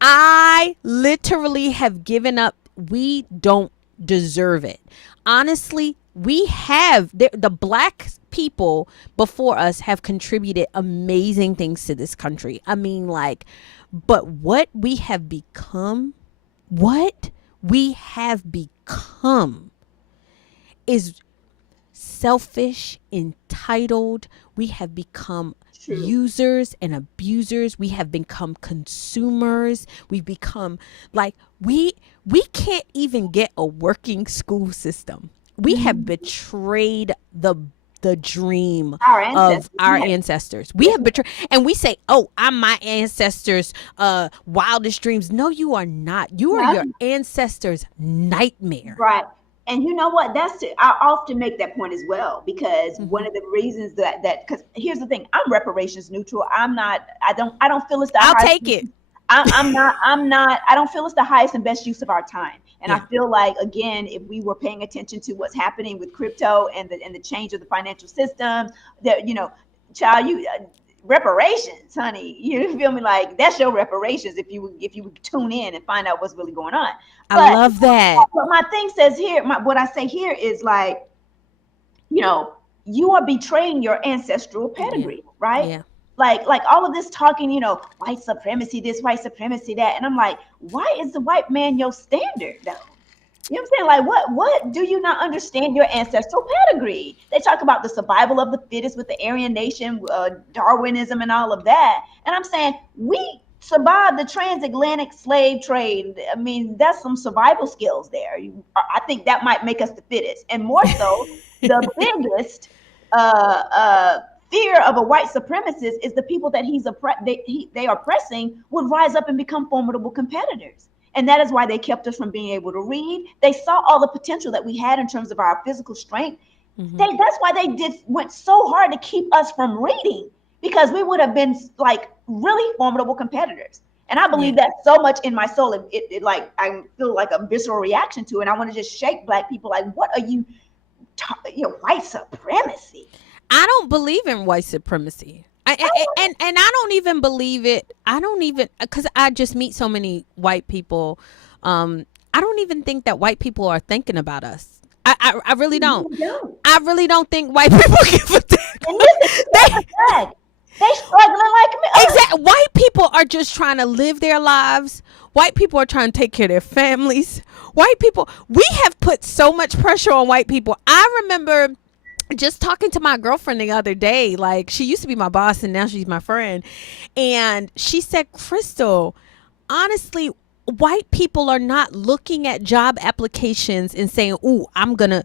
I literally have given up. We don't deserve it. Honestly, we have the Black people before us have contributed amazing things to this country. I mean, but what we have become is selfish, entitled. We have become users and abusers. We have become consumers. We've become we can't even get a working school system. We have betrayed the the dream Our of ancestors. our Yeah. ancestors. We have betrayed, and we say, "Oh, I'm my ancestors' wildest dreams." No, you are not. You are Yeah. your ancestors' nightmare. Right. And you know what? I often make that point as well, because one Hmm. of the reasons because here's the thing, I'm reparations neutral. I don't feel it's the I'll highest. take it. I don't feel it's the highest and best use of our time. And I Yeah. feel like, again, if we were paying attention to what's happening with crypto and the change of the financial system, that, child, reparations, honey, you feel me? Like, that's your reparations if you would tune in and find out what's really going on. I But love that. what my thing says here, what I say here is like, you know, you are betraying your ancestral Yeah. pedigree, right? Yeah. Like all of this talking, white supremacy, this, white supremacy, that. And I'm like, why is the white man your standard though? You know what I'm saying? Like, what do you not understand your ancestral pedigree? They talk about the survival of the fittest with the Aryan nation, Darwinism, and all of that. And I'm saying, we survived the transatlantic slave trade. I mean, that's some survival skills there. I think that might make us the fittest. And more so, the biggest fear of a white supremacist is the people that they are oppressing would rise up and become formidable competitors. And that is why they kept us from being able to read. They saw all the potential that we had in terms of our physical strength. That's why they went so hard to keep us from reading, because we would have been like really formidable competitors. And I believe Yeah. that so much in my soul. It like, I feel like a visceral reaction to it. And I want to just shake Black people. Like, what are you, white supremacy? I don't believe in white supremacy. And I don't even believe it. I don't even, because I just meet so many white people. I don't even think that white people are thinking about us. I really don't. I really don't think white people give a damn. And listen, they struggling like me. Exactly. White people are just trying to live their lives. White people are trying to take care of their families. White people, we have put so much pressure on white people. I remember just talking to my girlfriend the other day. Like, she used to be my boss and now she's my friend. And she said, Crystal, honestly, white people are not looking at job applications and saying, "Ooh, I'm gonna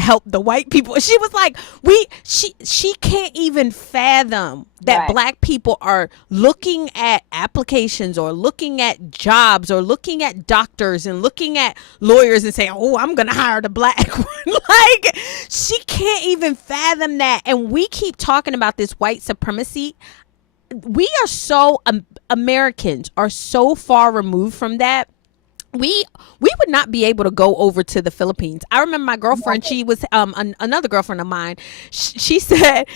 help the white people." She was like, she can't even fathom that Right. Black people are looking at applications or looking at jobs or looking at doctors and looking at lawyers and saying, "Oh, I'm gonna hire the Black one." Like, she can't even fathom that. And we keep talking about this white supremacy. We are so Americans are so far removed from that. We would not be able to go over to the Philippines. I remember my girlfriend, she was another girlfriend of mine. She said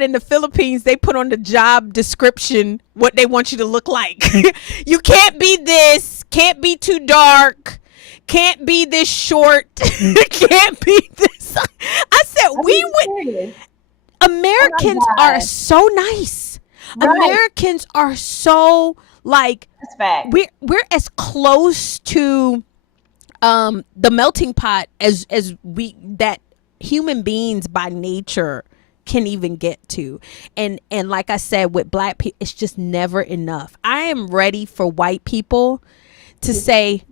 in the Philippines they put on the job description what they want you to look like. You can't be this, can't be too dark, can't be this short, can't be this. I said, Serious. Americans Oh my are God. so nice. Right. Americans are so, like, That's fact. we're as close to the melting pot as we that human beings by nature can even get to. And like I said, with Black people, it's just never enough. I am ready for white people to say,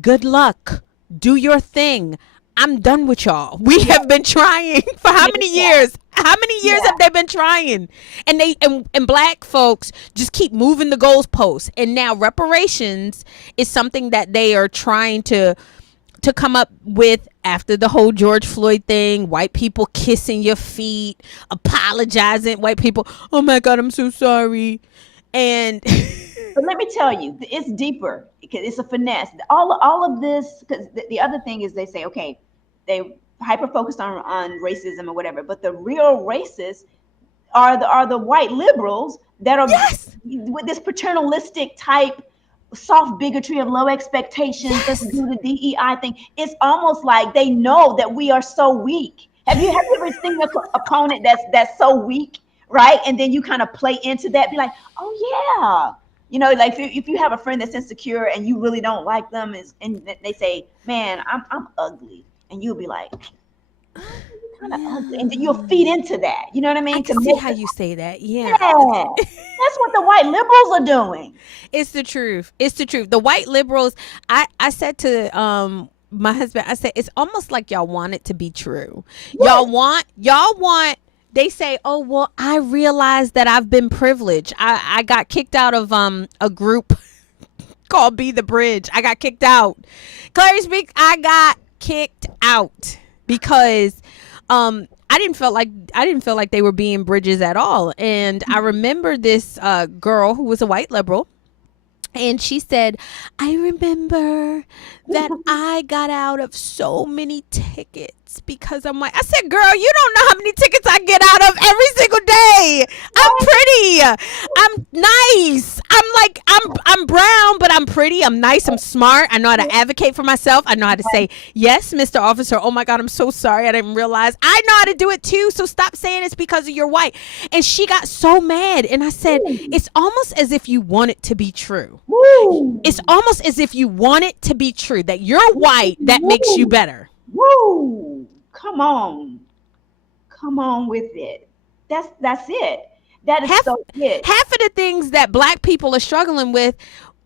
"Good luck, do your thing, I'm done with y'all. We have been trying for how many years? How many years have they been trying?" And they and Black folks just keep moving the goalposts. And now reparations is something that they are trying to come up with after the whole George Floyd thing. White people kissing your feet, apologizing. White people, "Oh my God, I'm so sorry." And But let me tell you, it's deeper because it's a finesse. All of this, because the other thing is, they say, okay, they hyper focused on racism or whatever, but the real racists are the white liberals that are yes, with this paternalistic type soft bigotry of low expectations. Let's do the DEI thing. It's almost like they know that we are so weak. Have you ever seen an opponent that's so weak, right? And then you kind of play into that, be like, oh yeah. Like if you have a friend that's insecure and you really don't like them, and they say, "Man, I'm ugly," and you'll be like, kind of ugly, and then you'll feed into that. You know what I mean? I can see how you say that. Yeah. Yeah, that's what the white liberals are doing. It's the truth. It's the truth. The white liberals, I said to my husband, I said, it's almost like y'all want it to be true. Y'all want, they say, oh, well, I realized that I've been privileged. I got kicked out of a group called Be the Bridge. I got kicked out. Clary speak, I got kicked out because I didn't feel like they were being bridges at all. And I remember this girl who was a white liberal. And she said, I remember that I got out of so many tickets because I'm white. I said, girl, you don't know how many tickets I get out of every single day. I'm pretty. I'm nice. I'm brown, but I'm pretty. I'm nice. I'm smart. I know how to advocate for myself. I know how to say, yes, Mr. Officer. Oh my God, I'm so sorry. I didn't realize. I know how to do it too. So stop saying it's because of you're white. And she got so mad. And I said, it's almost as if you want it to be true. It's almost as if you want it to be true that you're white. That makes you better. Woo! Come on with it. That's it. That is so it. Half of the things that black people are struggling with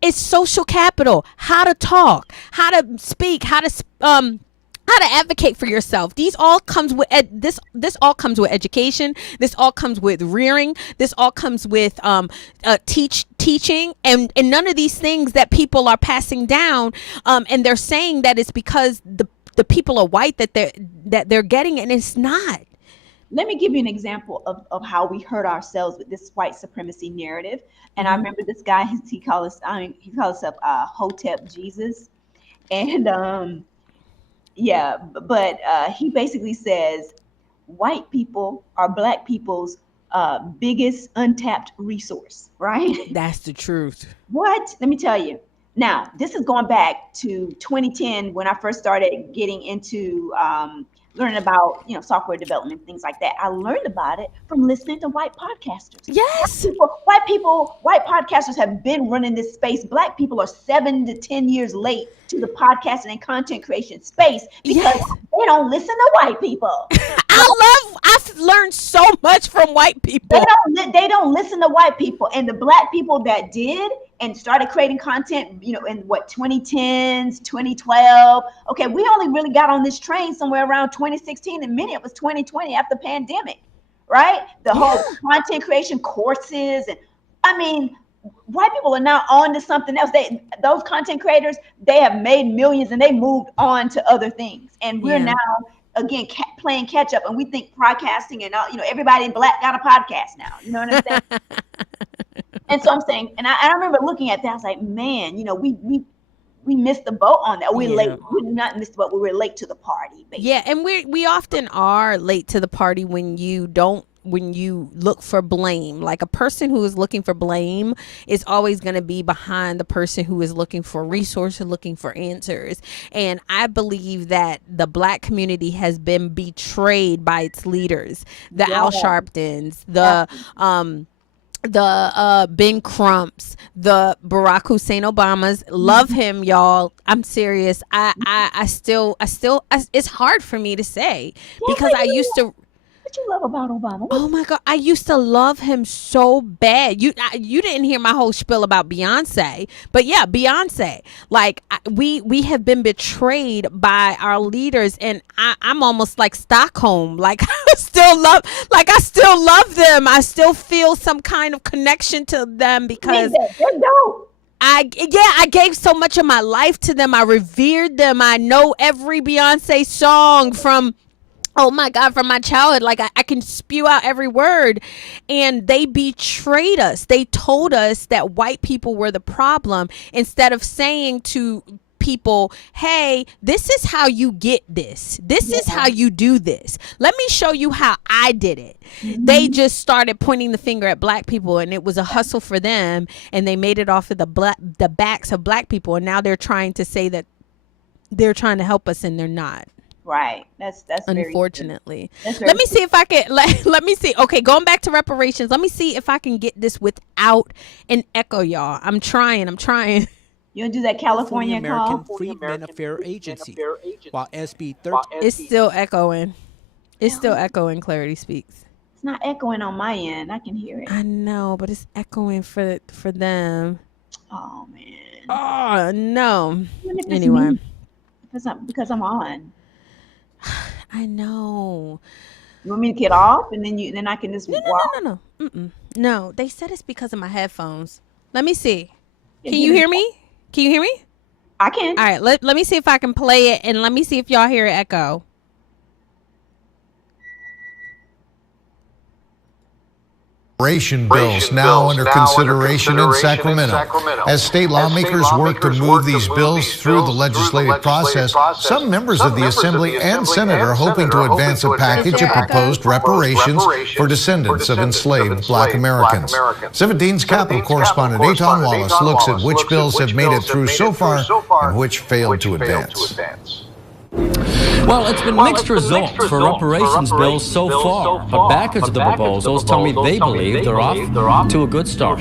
is social capital, how to talk, how to speak, how to advocate for yourself. These all comes with this all comes with education. This all comes with rearing. This all comes with teaching, and none of these things that people are passing down, and they're saying that it's because the people are white that they're getting it, and it's not. Let me give you an example of how we hurt ourselves with this white supremacy narrative. And I remember this guy, he called himself Hotep Jesus. And he basically says white people are black people's biggest untapped resource, right? That's the truth. What? Let me tell you. Now, this is going back to 2010 when I first started getting into learning about, software development, things like that. I learned about it from listening to white podcasters. Yes. White podcasters have been running this space. Black people are 7 to 10 years late to the podcasting and content creation space because they don't listen to white people. I've learned so much from white people. They don't listen to white people, and the black people that did and started creating content, in 2010s, 2012. Okay, we only really got on this train somewhere around 2016, and many of us 2020 after the pandemic, right? The whole content creation courses, and I mean, white people are now on to something else. Those content creators, they have made millions and they moved on to other things, and we're now again playing catch up, and we think podcasting and all, everybody in black got a podcast now. You know what I'm saying? And so I'm saying, and I remember looking at that, I was like, man, we missed the boat on that. We're late. We not missed the boat. We were late to the party. Basically. Yeah, and we often are late to the party when you look for blame. Like a person who is looking for blame is always going to be behind the person who is looking for resources, looking for answers. And I believe that the black community has been betrayed by its leaders, the Al Sharptons, the Ben Crumps, the Barack Hussein Obamas. Love him, y'all. I'm serious. I still it's hard for me to say because I used to. What you love about Obama? Oh my God, I used to love him so bad. You didn't hear my whole spiel about Beyonce, but yeah, Beyonce. Like we have been betrayed by our leaders, and I'm almost like Stockholm. Like I still love them. I still feel some kind of connection to them because they're dope. I gave so much of my life to them. I revered them. I know every Beyonce song from. Oh my God, from my childhood, like I can spew out every word. And they betrayed us. They told us that white people were the problem instead of saying to people, hey, this is how you get this. This is how you do this. Let me show you how I did it. They just started pointing the finger at black people, and it was a hustle for them. And they made it off of the backs of black people. And now they're trying to say that they're trying to help us, and they're not. Right. That's unfortunately. Let me see if I can let me see. Okay, going back to reparations. Let me see if I can get this without an echo, y'all. I'm trying. You gonna do that California American call? Freedmen Affairs Agency, while SB 13. It's still echoing. It's still echoing. Clarity Speaks. It's not echoing on my end. I can hear it. I know, but it's echoing for them. Oh man. Oh no. Anyway. If Because I'm on. I know. You want me to get off and then I can just walk? No. Mm-mm. No, they said it's because of my headphones. Let me see. Yeah, Can you hear me? Can you hear me? I can. All right, let me see if I can play it, and let me see if y'all hear it echo. Reparation bills now under consideration in Sacramento. As state lawmakers work to move these bills through the legislative process, some members of the Assembly and Senate are hoping to advance a package of proposed reparations for descendants of enslaved Black Americans. 17's Capitol correspondent Eitan Wallace looks at which bills have made it through so far and which failed to advance. Well, it's been mixed results for reparations bills so far, but backers of the proposals tell me they believe they're off to a good start.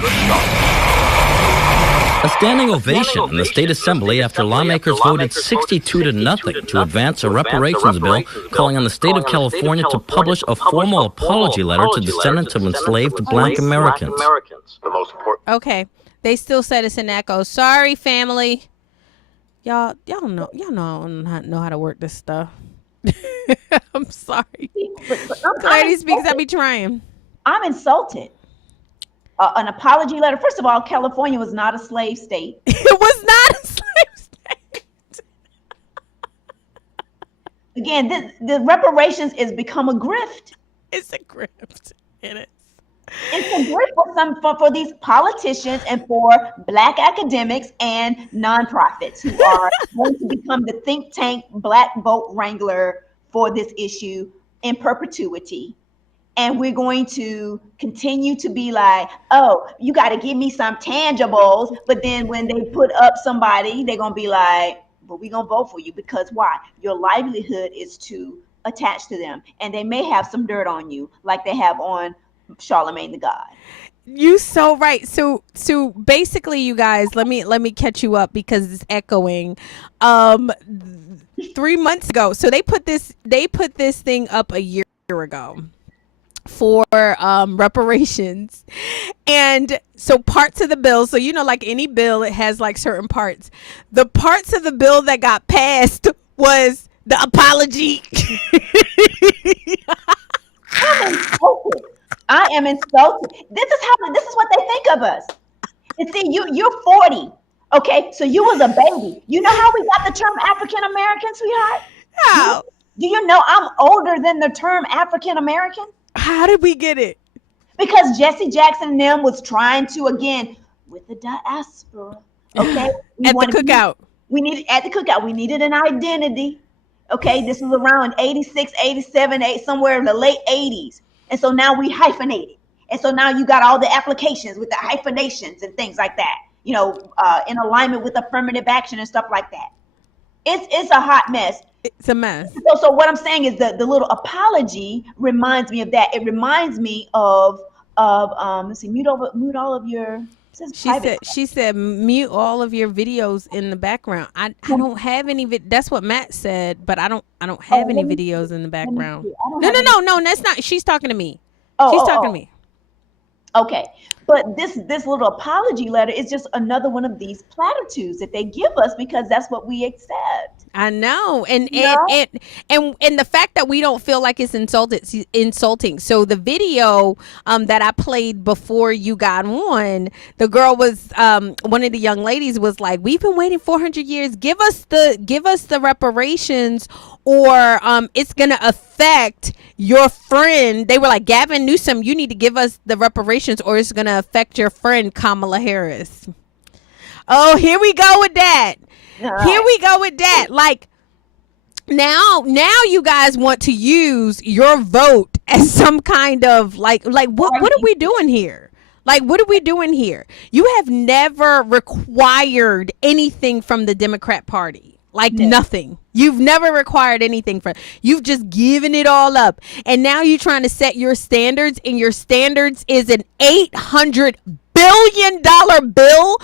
A standing ovation in the state assembly after lawmakers voted 62-0 to advance a reparations bill calling on the state of California to publish a formal apology letter to descendants of enslaved Black Americans. Okay, they still said it's an echo. Sorry, family. Y'all know I don't know how to work this stuff. I'm sorry. Lady speaks, I be trying. I'm insulted. An apology letter. First of all, California was not a slave state. It was not a slave state. Again, the reparations is become a grift. It's a grift. It is. It's a grift for these politicians and for Black academics and nonprofits who are going to become the think tank Black vote wrangler for this issue in perpetuity. And we're going to continue to be like, oh, you got to give me some tangibles. But then when they put up somebody, they're going to be like, but we're going to vote for you. Because why? Your livelihood is to attach to them. And they may have some dirt on you like they have on Charlemagne the God. You so right. So basically, you guys, let me catch you up because it's echoing. 3 months ago, so they put this thing up a year ago for reparations, and so parts of the bill. So like any bill, it has like certain parts. The parts of the bill that got passed was the apology. I am insulted. This is what they think of us. And see, you're 40. Okay, so you was a baby. You know how we got the term African American, sweetheart? How? Do you know I'm older than the term African American? How did we get it? Because Jesse Jackson and them was trying to, again, with the diaspora. Okay, at the cookout. We needed an identity. Okay, this was around 86, 87, somewhere in the late 80s. And so now we hyphenated. And so now you got all the applications with the hyphenations and things like that, in alignment with affirmative action and stuff like that. It's a hot mess. It's a mess. So what I'm saying is that the little apology reminds me of that. It reminds me of let's see, mute all of your. She said mute all of your videos in the background. I don't have any. That's what Matt said, but I don't have any videos in the background. No, that's not. She's talking to me. She's talking to me. Okay, but this little apology letter is just another one of these platitudes that they give us because that's what we accept. I know, and the fact that we don't feel like it's insulting. So the video that I played before you got on, the girl was one of the young ladies was like, "We've been waiting 400 years. Give us the reparations, or it's gonna affect your friend." They were like, "Gavin Newsom, you need to give us the reparations, or it's gonna affect your friend Kamala Harris." Oh, here we go with that. Here we go with that. Like now you guys want to use your vote as some kind of like what are we doing here? Like, what are we doing here? You have never required anything from the Democrat Party. Like nothing. You've never required anything you've just given it all up. And now you're trying to set your standards, and your standards is an $800 billion bill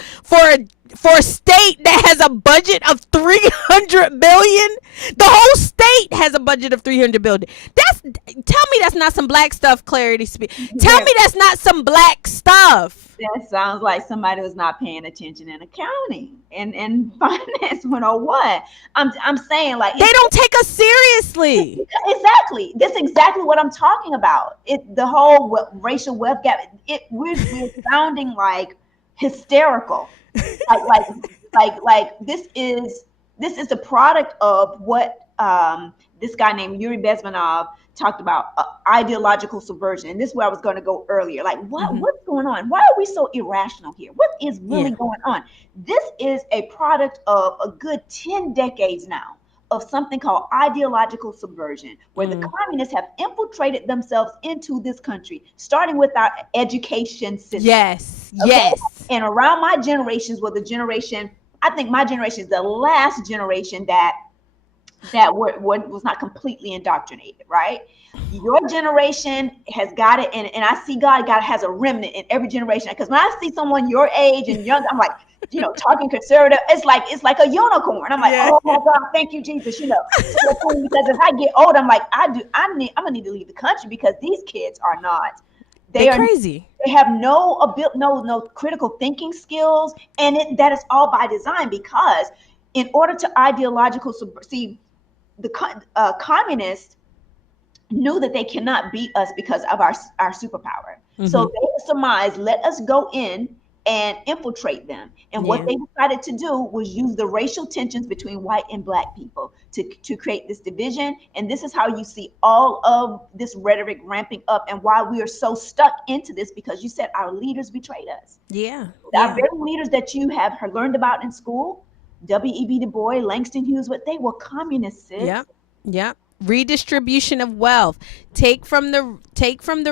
for a state that has a budget of 300 billion. The whole state has a budget of 300 billion. Tell me that's not some black stuff, Clarity Speak. Tell me that's not some black stuff. That sounds like somebody was not paying attention in accounting and finance 101. I'm saying, like, they don't take us seriously. Exactly. That's exactly what I'm talking about. The whole racial wealth gap. We're sounding like hysterical. like this is the product of what this guy named Yuri Bezmenov talked about, ideological subversion. And this is where I was going to go earlier. Like, what's going on? Why are we so irrational here? What is really going on? This is a product of a good 10 decades now of something called ideological subversion, where the communists have infiltrated themselves into this country, starting with our education system. Yes, okay? Yes. And around my generations was the generation, I think my generation is the last generation that was not completely indoctrinated, right? Your generation has got it, and I see God has a remnant in every generation. Because when I see someone your age and younger, I'm like, talking conservative, it's like a unicorn. I'm like, oh my God, thank you, Jesus. Because as I get older, I'm like, I'm gonna need to leave the country, because these kids are not. They're crazy. They have no critical thinking skills, and that is all by design, because in order to ideological the communists knew that they cannot beat us because of our superpower. So they surmised, let us go in and infiltrate them. And what they decided to do was use the racial tensions between white and black people to create this division. And this is how you see all of this rhetoric ramping up, and why we are so stuck into this, because you said our leaders betrayed us. Our very leaders that you have learned about in school, W.E.B. Du Bois, Langston Hughes, but they were communists. Yep. Redistribution of wealth. Take from the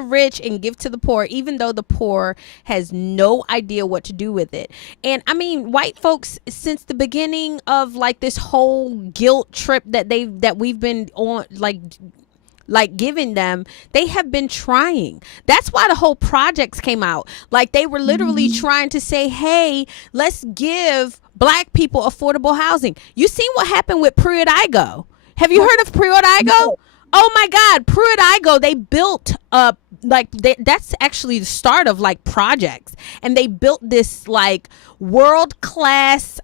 rich and give to the poor, even though the poor has no idea what to do with it. And I mean, white folks, since the beginning of like this whole guilt trip that we've been on, like giving them, they have been trying. That's why the whole projects came out. Like, they were literally trying to say, hey, let's give black people affordable housing. You seen what happened with Pruitt Igoe? Have you heard of Pruitt Igoe? Oh my God, Pruitt Igoe, they built up that's actually the start of like projects, and they built this like world-class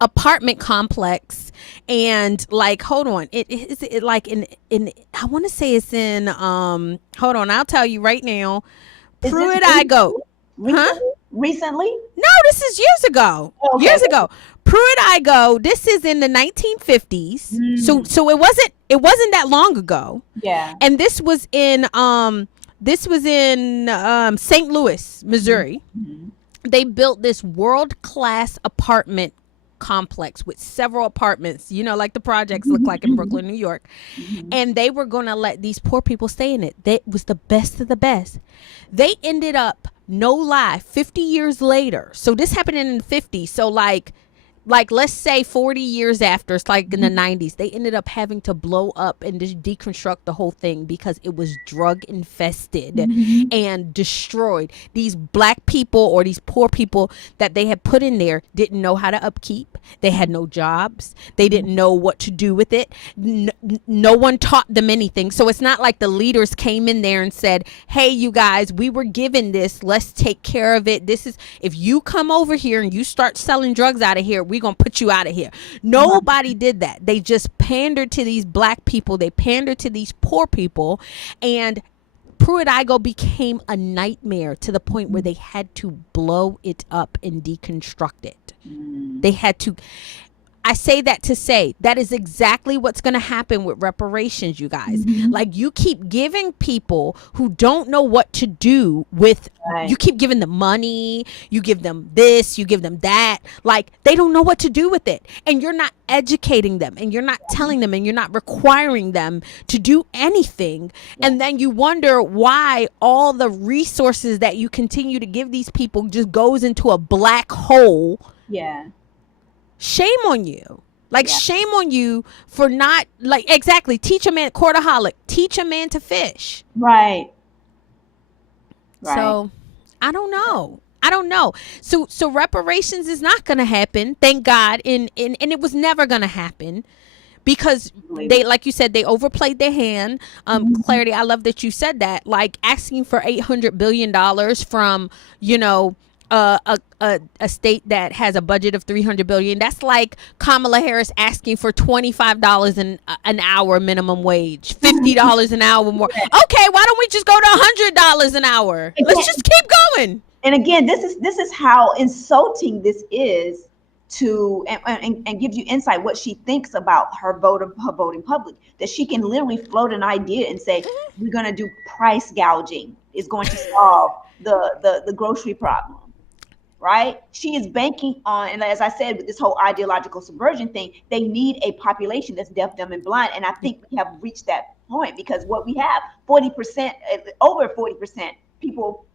apartment complex. And like, hold on, it like in I want to say it's in hold on, I'll tell you right now. Pruitt Igoe. Recently? No, this is years ago. Okay. Years ago. Pruitt Igoe, this is in the 1950s. So it wasn't that long ago. Yeah. And this was in St. Louis, Missouri. They built this world-class apartment complex with several apartments, like the projects look like in Brooklyn, New York. And they were going to let these poor people stay in it. That was the best of the best. They ended up, no lie, 50 years later. So this happened in the 50s. So like let's say 40 years after, it's like in the 90s, they ended up having to blow up and just deconstruct the whole thing because it was drug infested and destroyed. These black people or these poor people that they had put in there didn't know how to upkeep. They had no jobs. They didn't know what to do with it. No one taught them anything. So it's not like the leaders came in there and said, hey, you guys, we were given this. Let's take care of it. This is, if you come over here and you start selling drugs out of here, we're going to put you out of here. Nobody did that. They just pandered to these black people. They pandered to these poor people. And Pruitt Igoe became a nightmare to the point where they had to blow it up and deconstruct it. They had to. I say that to say that is exactly what's going to happen with reparations, you guys. Like, you keep giving people who don't know what to do with, you keep giving them money, you give them this, you give them that. Like, they don't know what to do with it. And you're not educating them, and you're not telling them, and you're not requiring them to do anything. And then you wonder why all the resources that you continue to give these people just goes into a black hole. Yeah. Shame on you. Like, shame on you for not, like, exactly. Teach a man, courtaholic, teach a man to fish. Right. So, I don't know. I don't know. So reparations is not going to happen, thank God, and it was never going to happen because they, like you said, they overplayed their hand. Clarity, I love that you said that. Like asking for $800 billion from, you know, a state that has a budget of $300 billion. That's like Kamala Harris asking for $25 an hour minimum wage, $50 an hour more. Okay, why don't we just go to $100 an hour? Let's just keep going. And again, this is how insulting this is to and gives you insight what she thinks about her voting public. That she can literally float an idea and say, we're going to do price gouging is going to solve the grocery problem. Right? She is banking on, and as I said, with this whole ideological subversion thing, they need a population that's deaf, dumb, and blind. And I think we have reached that point because what we have, 40%, over 40% people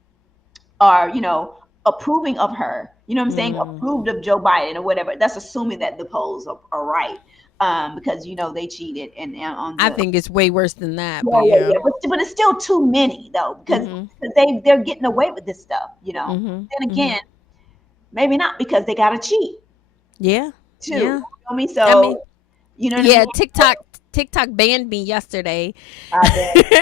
are, you know, approving of her. You know what I'm saying? Approved of Joe Biden or whatever. That's assuming that the polls are right. Because you know they cheated and on I think it's way worse than that. Yeah. But it's still too many though, because they're getting away with this stuff, you know. Then again, maybe not because they gotta cheat. Yeah. Too. Yeah. You know what I mean? So you know what I mean? TikTok banned me yesterday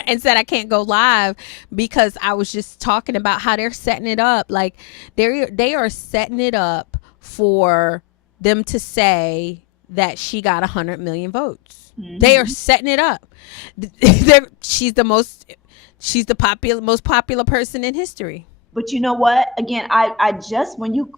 and said I can't go live because I was just talking about how they're setting it up. Like they are setting it up for them to say that she got 100 million votes. They are setting it up. She's the most popular person in history. But you know what? Again, I just, when you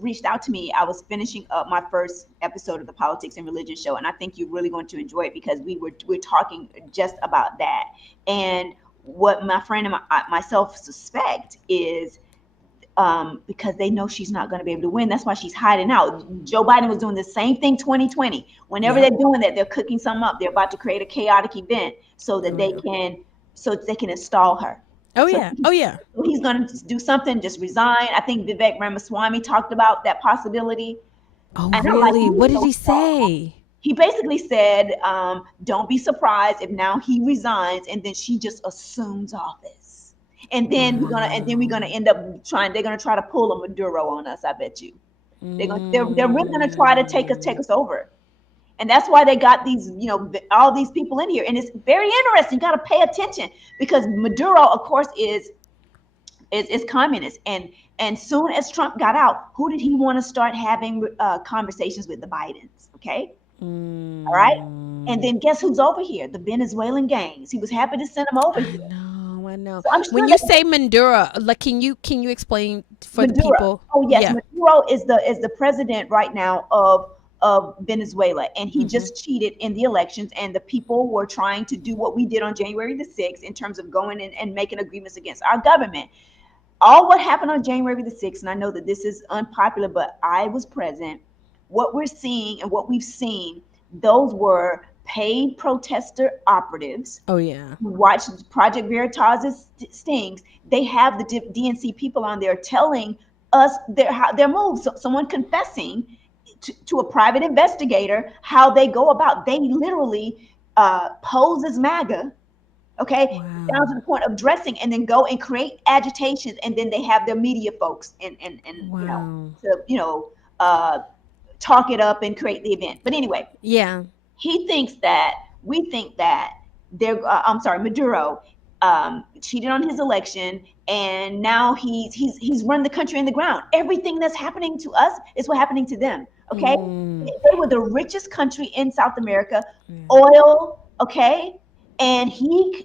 reached out to me, I was finishing up my first episode of the Politics and Religion show, and I think you're really going to enjoy it because we're talking just about that. And what my friend and myself suspect is because they know she's not going to be able to win. That's why she's hiding out. Joe Biden was doing the same thing 2020. Whenever they're doing that, they're cooking something up. They're about to create a chaotic event so that they can install her. Oh yeah. So he's going to do something, just resign. I think Vivek Ramaswamy talked about that possibility. Oh, really? What did he say? He basically said, don't be surprised if now he resigns and then she just assumes office. And then we're gonna end up they're gonna try to pull a Maduro on us, I bet you. They're really gonna try to take us over. And that's why they got these, you know, all these people in here. And it's very interesting. You got to pay attention because Maduro, of course, is communist. And soon as Trump got out, who did he want to start having conversations with? The Bidens. Okay. All right. And then guess who's over here? The Venezuelan gangs. He was happy to send them over here. I know. So when you say Maduro, like, can you explain for Maduro, the people? Oh yes, yeah. Maduro is the president right now of Venezuela, and he just cheated in the elections, and the people were trying to do what we did on January the 6th in terms of going in and making agreements against our government. All what happened on January the 6th, and I know that this is unpopular, but I was present. What we're seeing and what we've seen, those were paid protester operatives. Oh yeah. Who watched Project Veritas' stings. They have the DNC people on there telling us their moves. So someone confessing to a private investigator how they go about. They literally pose as MAGA, okay, down to the point of dressing, and then go and create agitations, and then they have their media folks and you know to talk it up and create the event. But anyway, we think that Maduro cheated on his election, and now he's run the country in the ground. Everything that's happening to us is what's happening to them. Okay, they were the richest country in South America, oil. Okay, and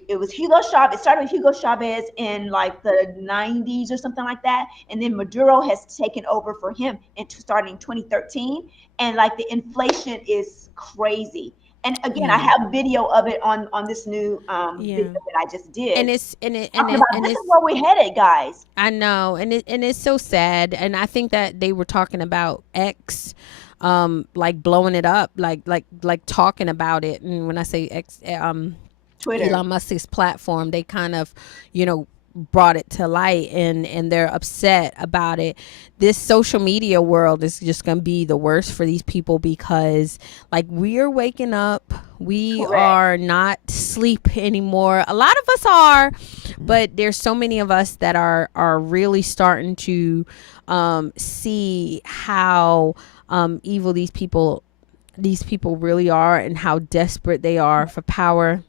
it was Hugo Chavez. It started with Hugo Chavez in like the 90s or something like that, and then Maduro has taken over for him starting 2013, and like the inflation is crazy. And again, I have video of it on this new video that I just did. And this is where we're headed, guys. I know, and it's so sad. And I think that they were talking about X, like blowing it up, like talking about it. And when I say X, Twitter, Elon Musk's platform, they kind of, brought it to light, and they're upset about it. This social media world is just gonna be the worst for these people because like we're waking up We Correct. are not asleep anymore. A lot of us are, but there's so many of us that are really starting to see how evil these people really are, and how desperate they are for power.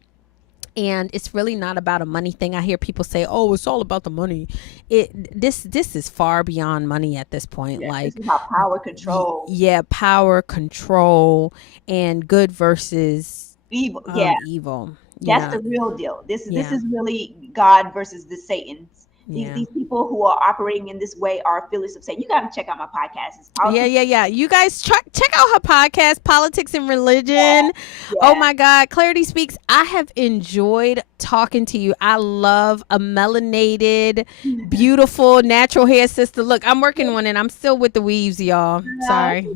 And it's really not about a money thing. I hear people say, "Oh, it's all about the money." This is far beyond money at this point. Yeah, Like, this is about power control. yeah, power control and good versus Evil. Yeah. evil. That's Yeah, the real deal. This Yeah. is really God versus the Satans. Yeah. These people who are operating in this way are affiliates of Satan. You got to check out my podcast. It's yeah. You guys check out her podcast, Politics and Religion. Oh my God, Clarity Speaks. I have enjoyed talking to you. I love a melanated, beautiful, natural hair sister. Look, I'm working on it. I'm still with the weaves, y'all. Sorry.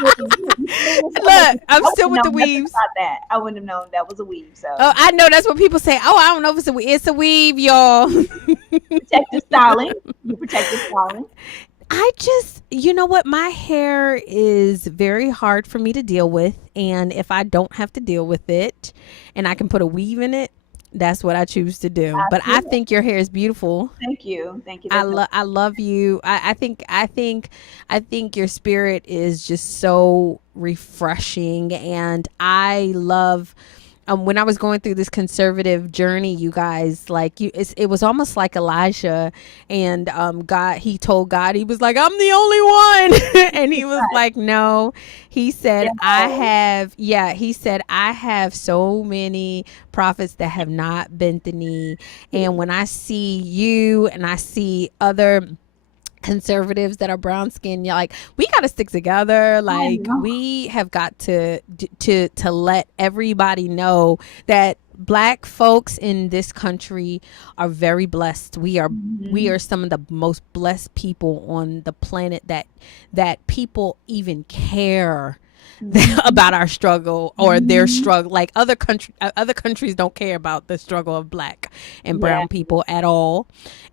Look, I'm still with the weaves. That I wouldn't have known that was a weave. So I know that's what people say. Oh, I don't know if it's a weave. It's a weave, y'all. Protective styling. You protective styling. I just, you know what? My hair is very hard for me to deal with. And if I don't have to deal with it and I can put a weave in it, that's what I choose to do. But I think your hair is beautiful. Thank you. Thank you. I love you. I think your spirit is just so refreshing, and I love when I was going through this conservative journey, you guys, like it was almost like Elijah, and he told God, he was like, "I'm the only one," and he was like, "No," he said, he said, "I have so many prophets that have not bent the knee," and when I see you and I see other conservatives that are brown skinned, you're like, we got to stick together. Like, we have got to let everybody know that Black folks in this country are very blessed. We are some of the most blessed people on the planet, that people even care about our struggle or their struggle. Like, other countries don't care about the struggle of Black and brown people at all,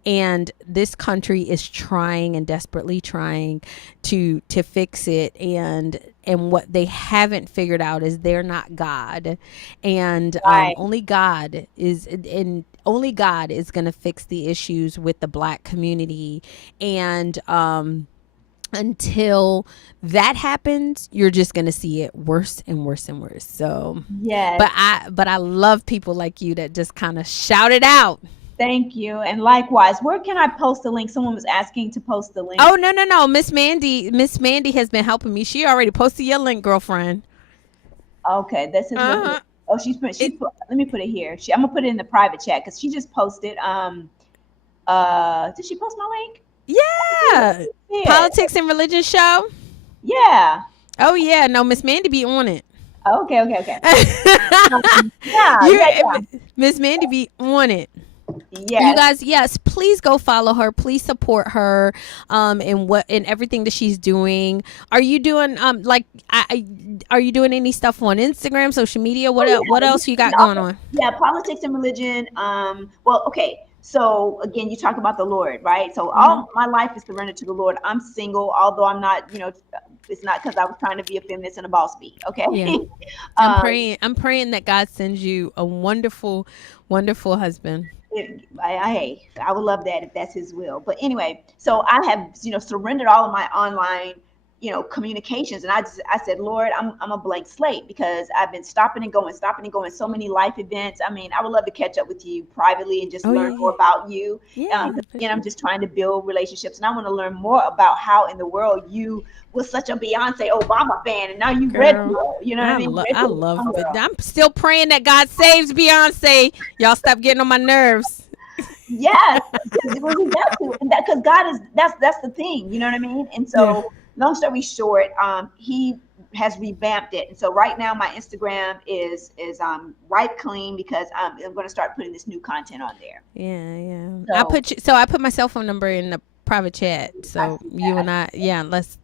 and this country is trying and desperately trying to fix it, and what they haven't figured out is they're not God, and only God is going to fix the issues with the Black community, and until that happens, you're just going to see it worse and worse and worse. So, but I love people like you that just kind of shout it out. Thank you. And likewise, where can I post the link? Someone was asking to post the link. Oh, no. Miss Mandy has been helping me. She already posted your link, girlfriend. Okay. This is let me put it here. I'm gonna put it in the private chat because she just posted. Did she post my link? Yeah. Politics and Religion show. Yeah. Oh yeah. No, Miss Mandy be on it. Okay. Miss Mandy be on it. Yeah. You guys, yes, please go follow her. Please support her in everything that she's doing. Are you doing are you doing any stuff on Instagram, social media? What else you got going on? Yeah, Politics and Religion. Well, okay. So again, you talk about the Lord, right? So all my life is surrendered to the Lord. I'm single, although I'm not, it's not because I was trying to be a feminist and a boss bee. Okay. Yeah. I'm praying that God sends you a wonderful, wonderful husband. I would love that if that's his will. But anyway, so I have, surrendered all of my online, communications. And I said, Lord, I'm a blank slate because I've been stopping and going so many life events. I mean, I would love to catch up with you privately and just learn more about you. Again, I'm just trying to build relationships, and I want to learn more about how in the world you was such a Beyonce Obama fan and now you Red Pill. You know what I mean? I love it. I'm still praying that God saves Beyonce. Y'all stop getting on my nerves. Yes, because God is that's the thing. You know what I mean? And so. Long story short, he has revamped it, and so right now my Instagram is wipe clean because I'm going to start putting this new content on there. Yeah. I put my cell phone number in the private chat, so you and I, let's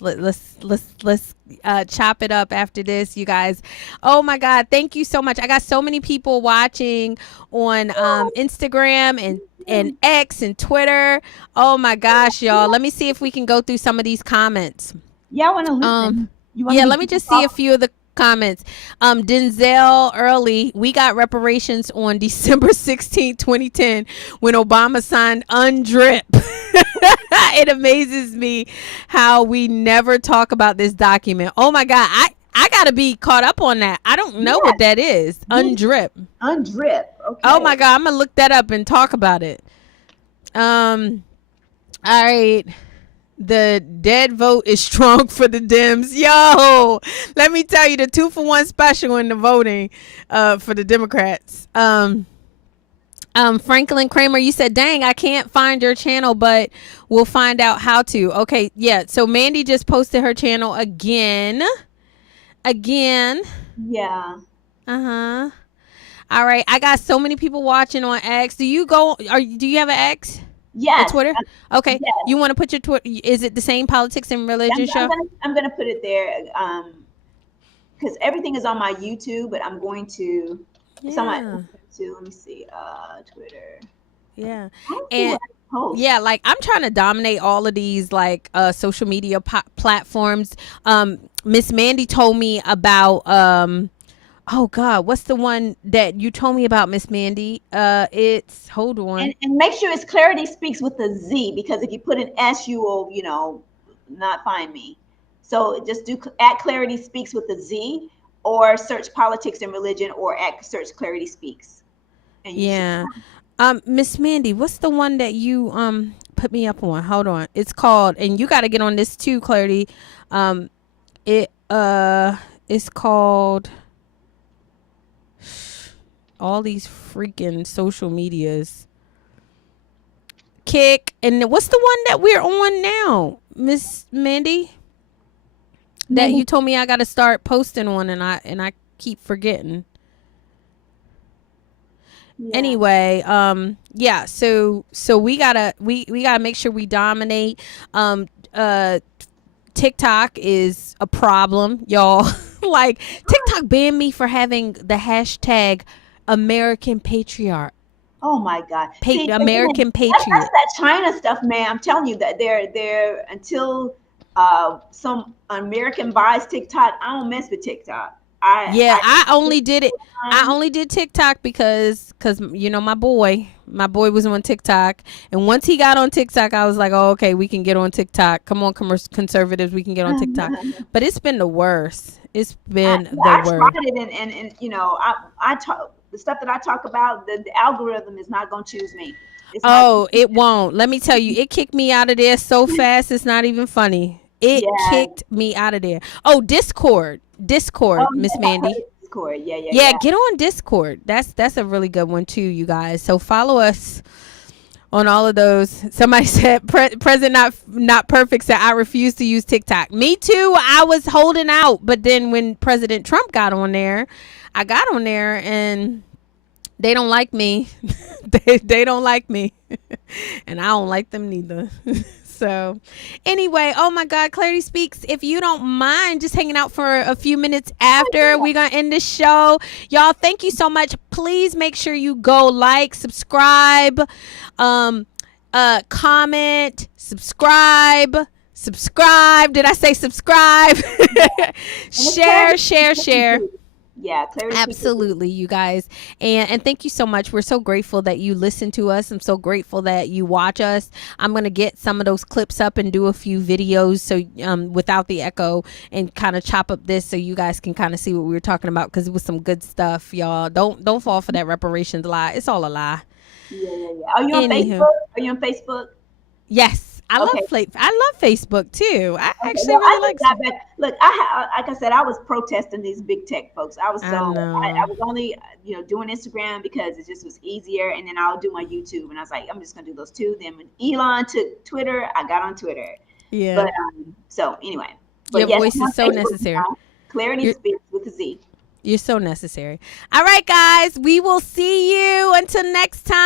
chop it up after this, you guys. Oh my God, thank you so much. I got so many people watching on Instagram and X and Twitter. Oh my gosh, y'all. Let me see if we can go through some of these comments. Yeah, I want to listen. Let me just see a few of the comments. Denzel Early, we got reparations on December 16th, 2010, when Obama signed UNDRIP. It amazes me how we never talk about this document. Oh my God, I gotta be caught up on that. I don't know what that is. UNDRIP. UNDRIP. Okay. Oh my God, I'm gonna look that up and talk about it. All right. The dead vote is strong for the Dems. Yo, let me tell you, the 2-for-1 special in the voting for the Democrats. Franklin Kramer, you said, dang, I can't find your channel, but we'll find out how to. Okay, yeah. So Mandy just posted her channel again. Yeah. Uh-huh. All right. I got so many people watching on X. Do you have an X? Yes. Or Twitter? Okay. Yes. You want to put your Twitter? Is it the same politics and religion show? I'm gonna put it there because everything is on my YouTube, but I'm going to. It's on my YouTube. Let me see. Twitter. Yeah. And yeah, like I'm trying to dominate all of these like social media platforms. Miss Mandy told me about oh God, what's the one that you told me about, Miss Mandy? It's hold on. And make sure it's Clarity Speaks with a Z, because if you put an S, you will, not find me. So just do at Clarity Speaks with a Z, or search politics and religion, or at search Clarity Speaks. Yeah. Miss Mandy, what's the one that you put me up on? Hold on. It's called, and you got to get on this too, Clarity. It's called all these freaking social medias. Kick, and what's the one that we're on now, Miss Mandy? That you told me I got to start posting on, and I keep forgetting. Yeah. Anyway, yeah, so we gotta make sure we dominate. TikTok is a problem, y'all. Like TikTok banned me for having the hashtag American Patriarch. Oh my God. American Patriot. That's that China stuff, man. I'm telling you that they're until some American buys TikTok, I don't mess with TikTok. I only did it. I only did TikTok because my boy was on TikTok, and once he got on TikTok, I was like, oh, okay, we can get on TikTok. Come on, conservatives, we can get on TikTok. But it's been the worst. It's been the worst. I tried it, and I talk the stuff that I talk about. The algorithm is not going to choose me. It won't. Let me tell you, it kicked me out of there so fast. It's not even funny. It kicked me out of there. Oh, Discord, Miss Mandy. Discord, yeah. Get on Discord. That's a really good one too, you guys. So follow us on all of those. Somebody said President not perfect said I refuse to use TikTok. Me too. I was holding out, but then when President Trump got on there, I got on there and they don't like me. they don't like me, and I don't like them neither. So anyway, oh my God, Clarity Speaks. If you don't mind just hanging out for a few minutes after we're going to end the show. Y'all, thank you so much. Please make sure you go like, subscribe, comment, subscribe. Did I say subscribe? Share. Yeah, absolutely, you guys, and thank you so much. We're so grateful that you listen to us. I'm so grateful that you watch us. I'm gonna get some of those clips up and do a few videos so without the echo, and kind of chop up this so you guys can kind of see what we were talking about, because it was some good stuff, y'all. Don't fall for that reparations lie. It's all a lie. Yeah. Are you on Facebook? Yes. I love Facebook too. I actually really like that. Look, like I said, I was protesting these big tech folks. I was only doing Instagram because it just was easier, and then I'll do my YouTube, and I was like, I'm just gonna do those two. Then when Elon took Twitter, I got on Twitter. Yeah. But so anyway, your voice is so necessary. Clarity Speaks with a Z. You're so necessary. All right, guys, we will see you until next time.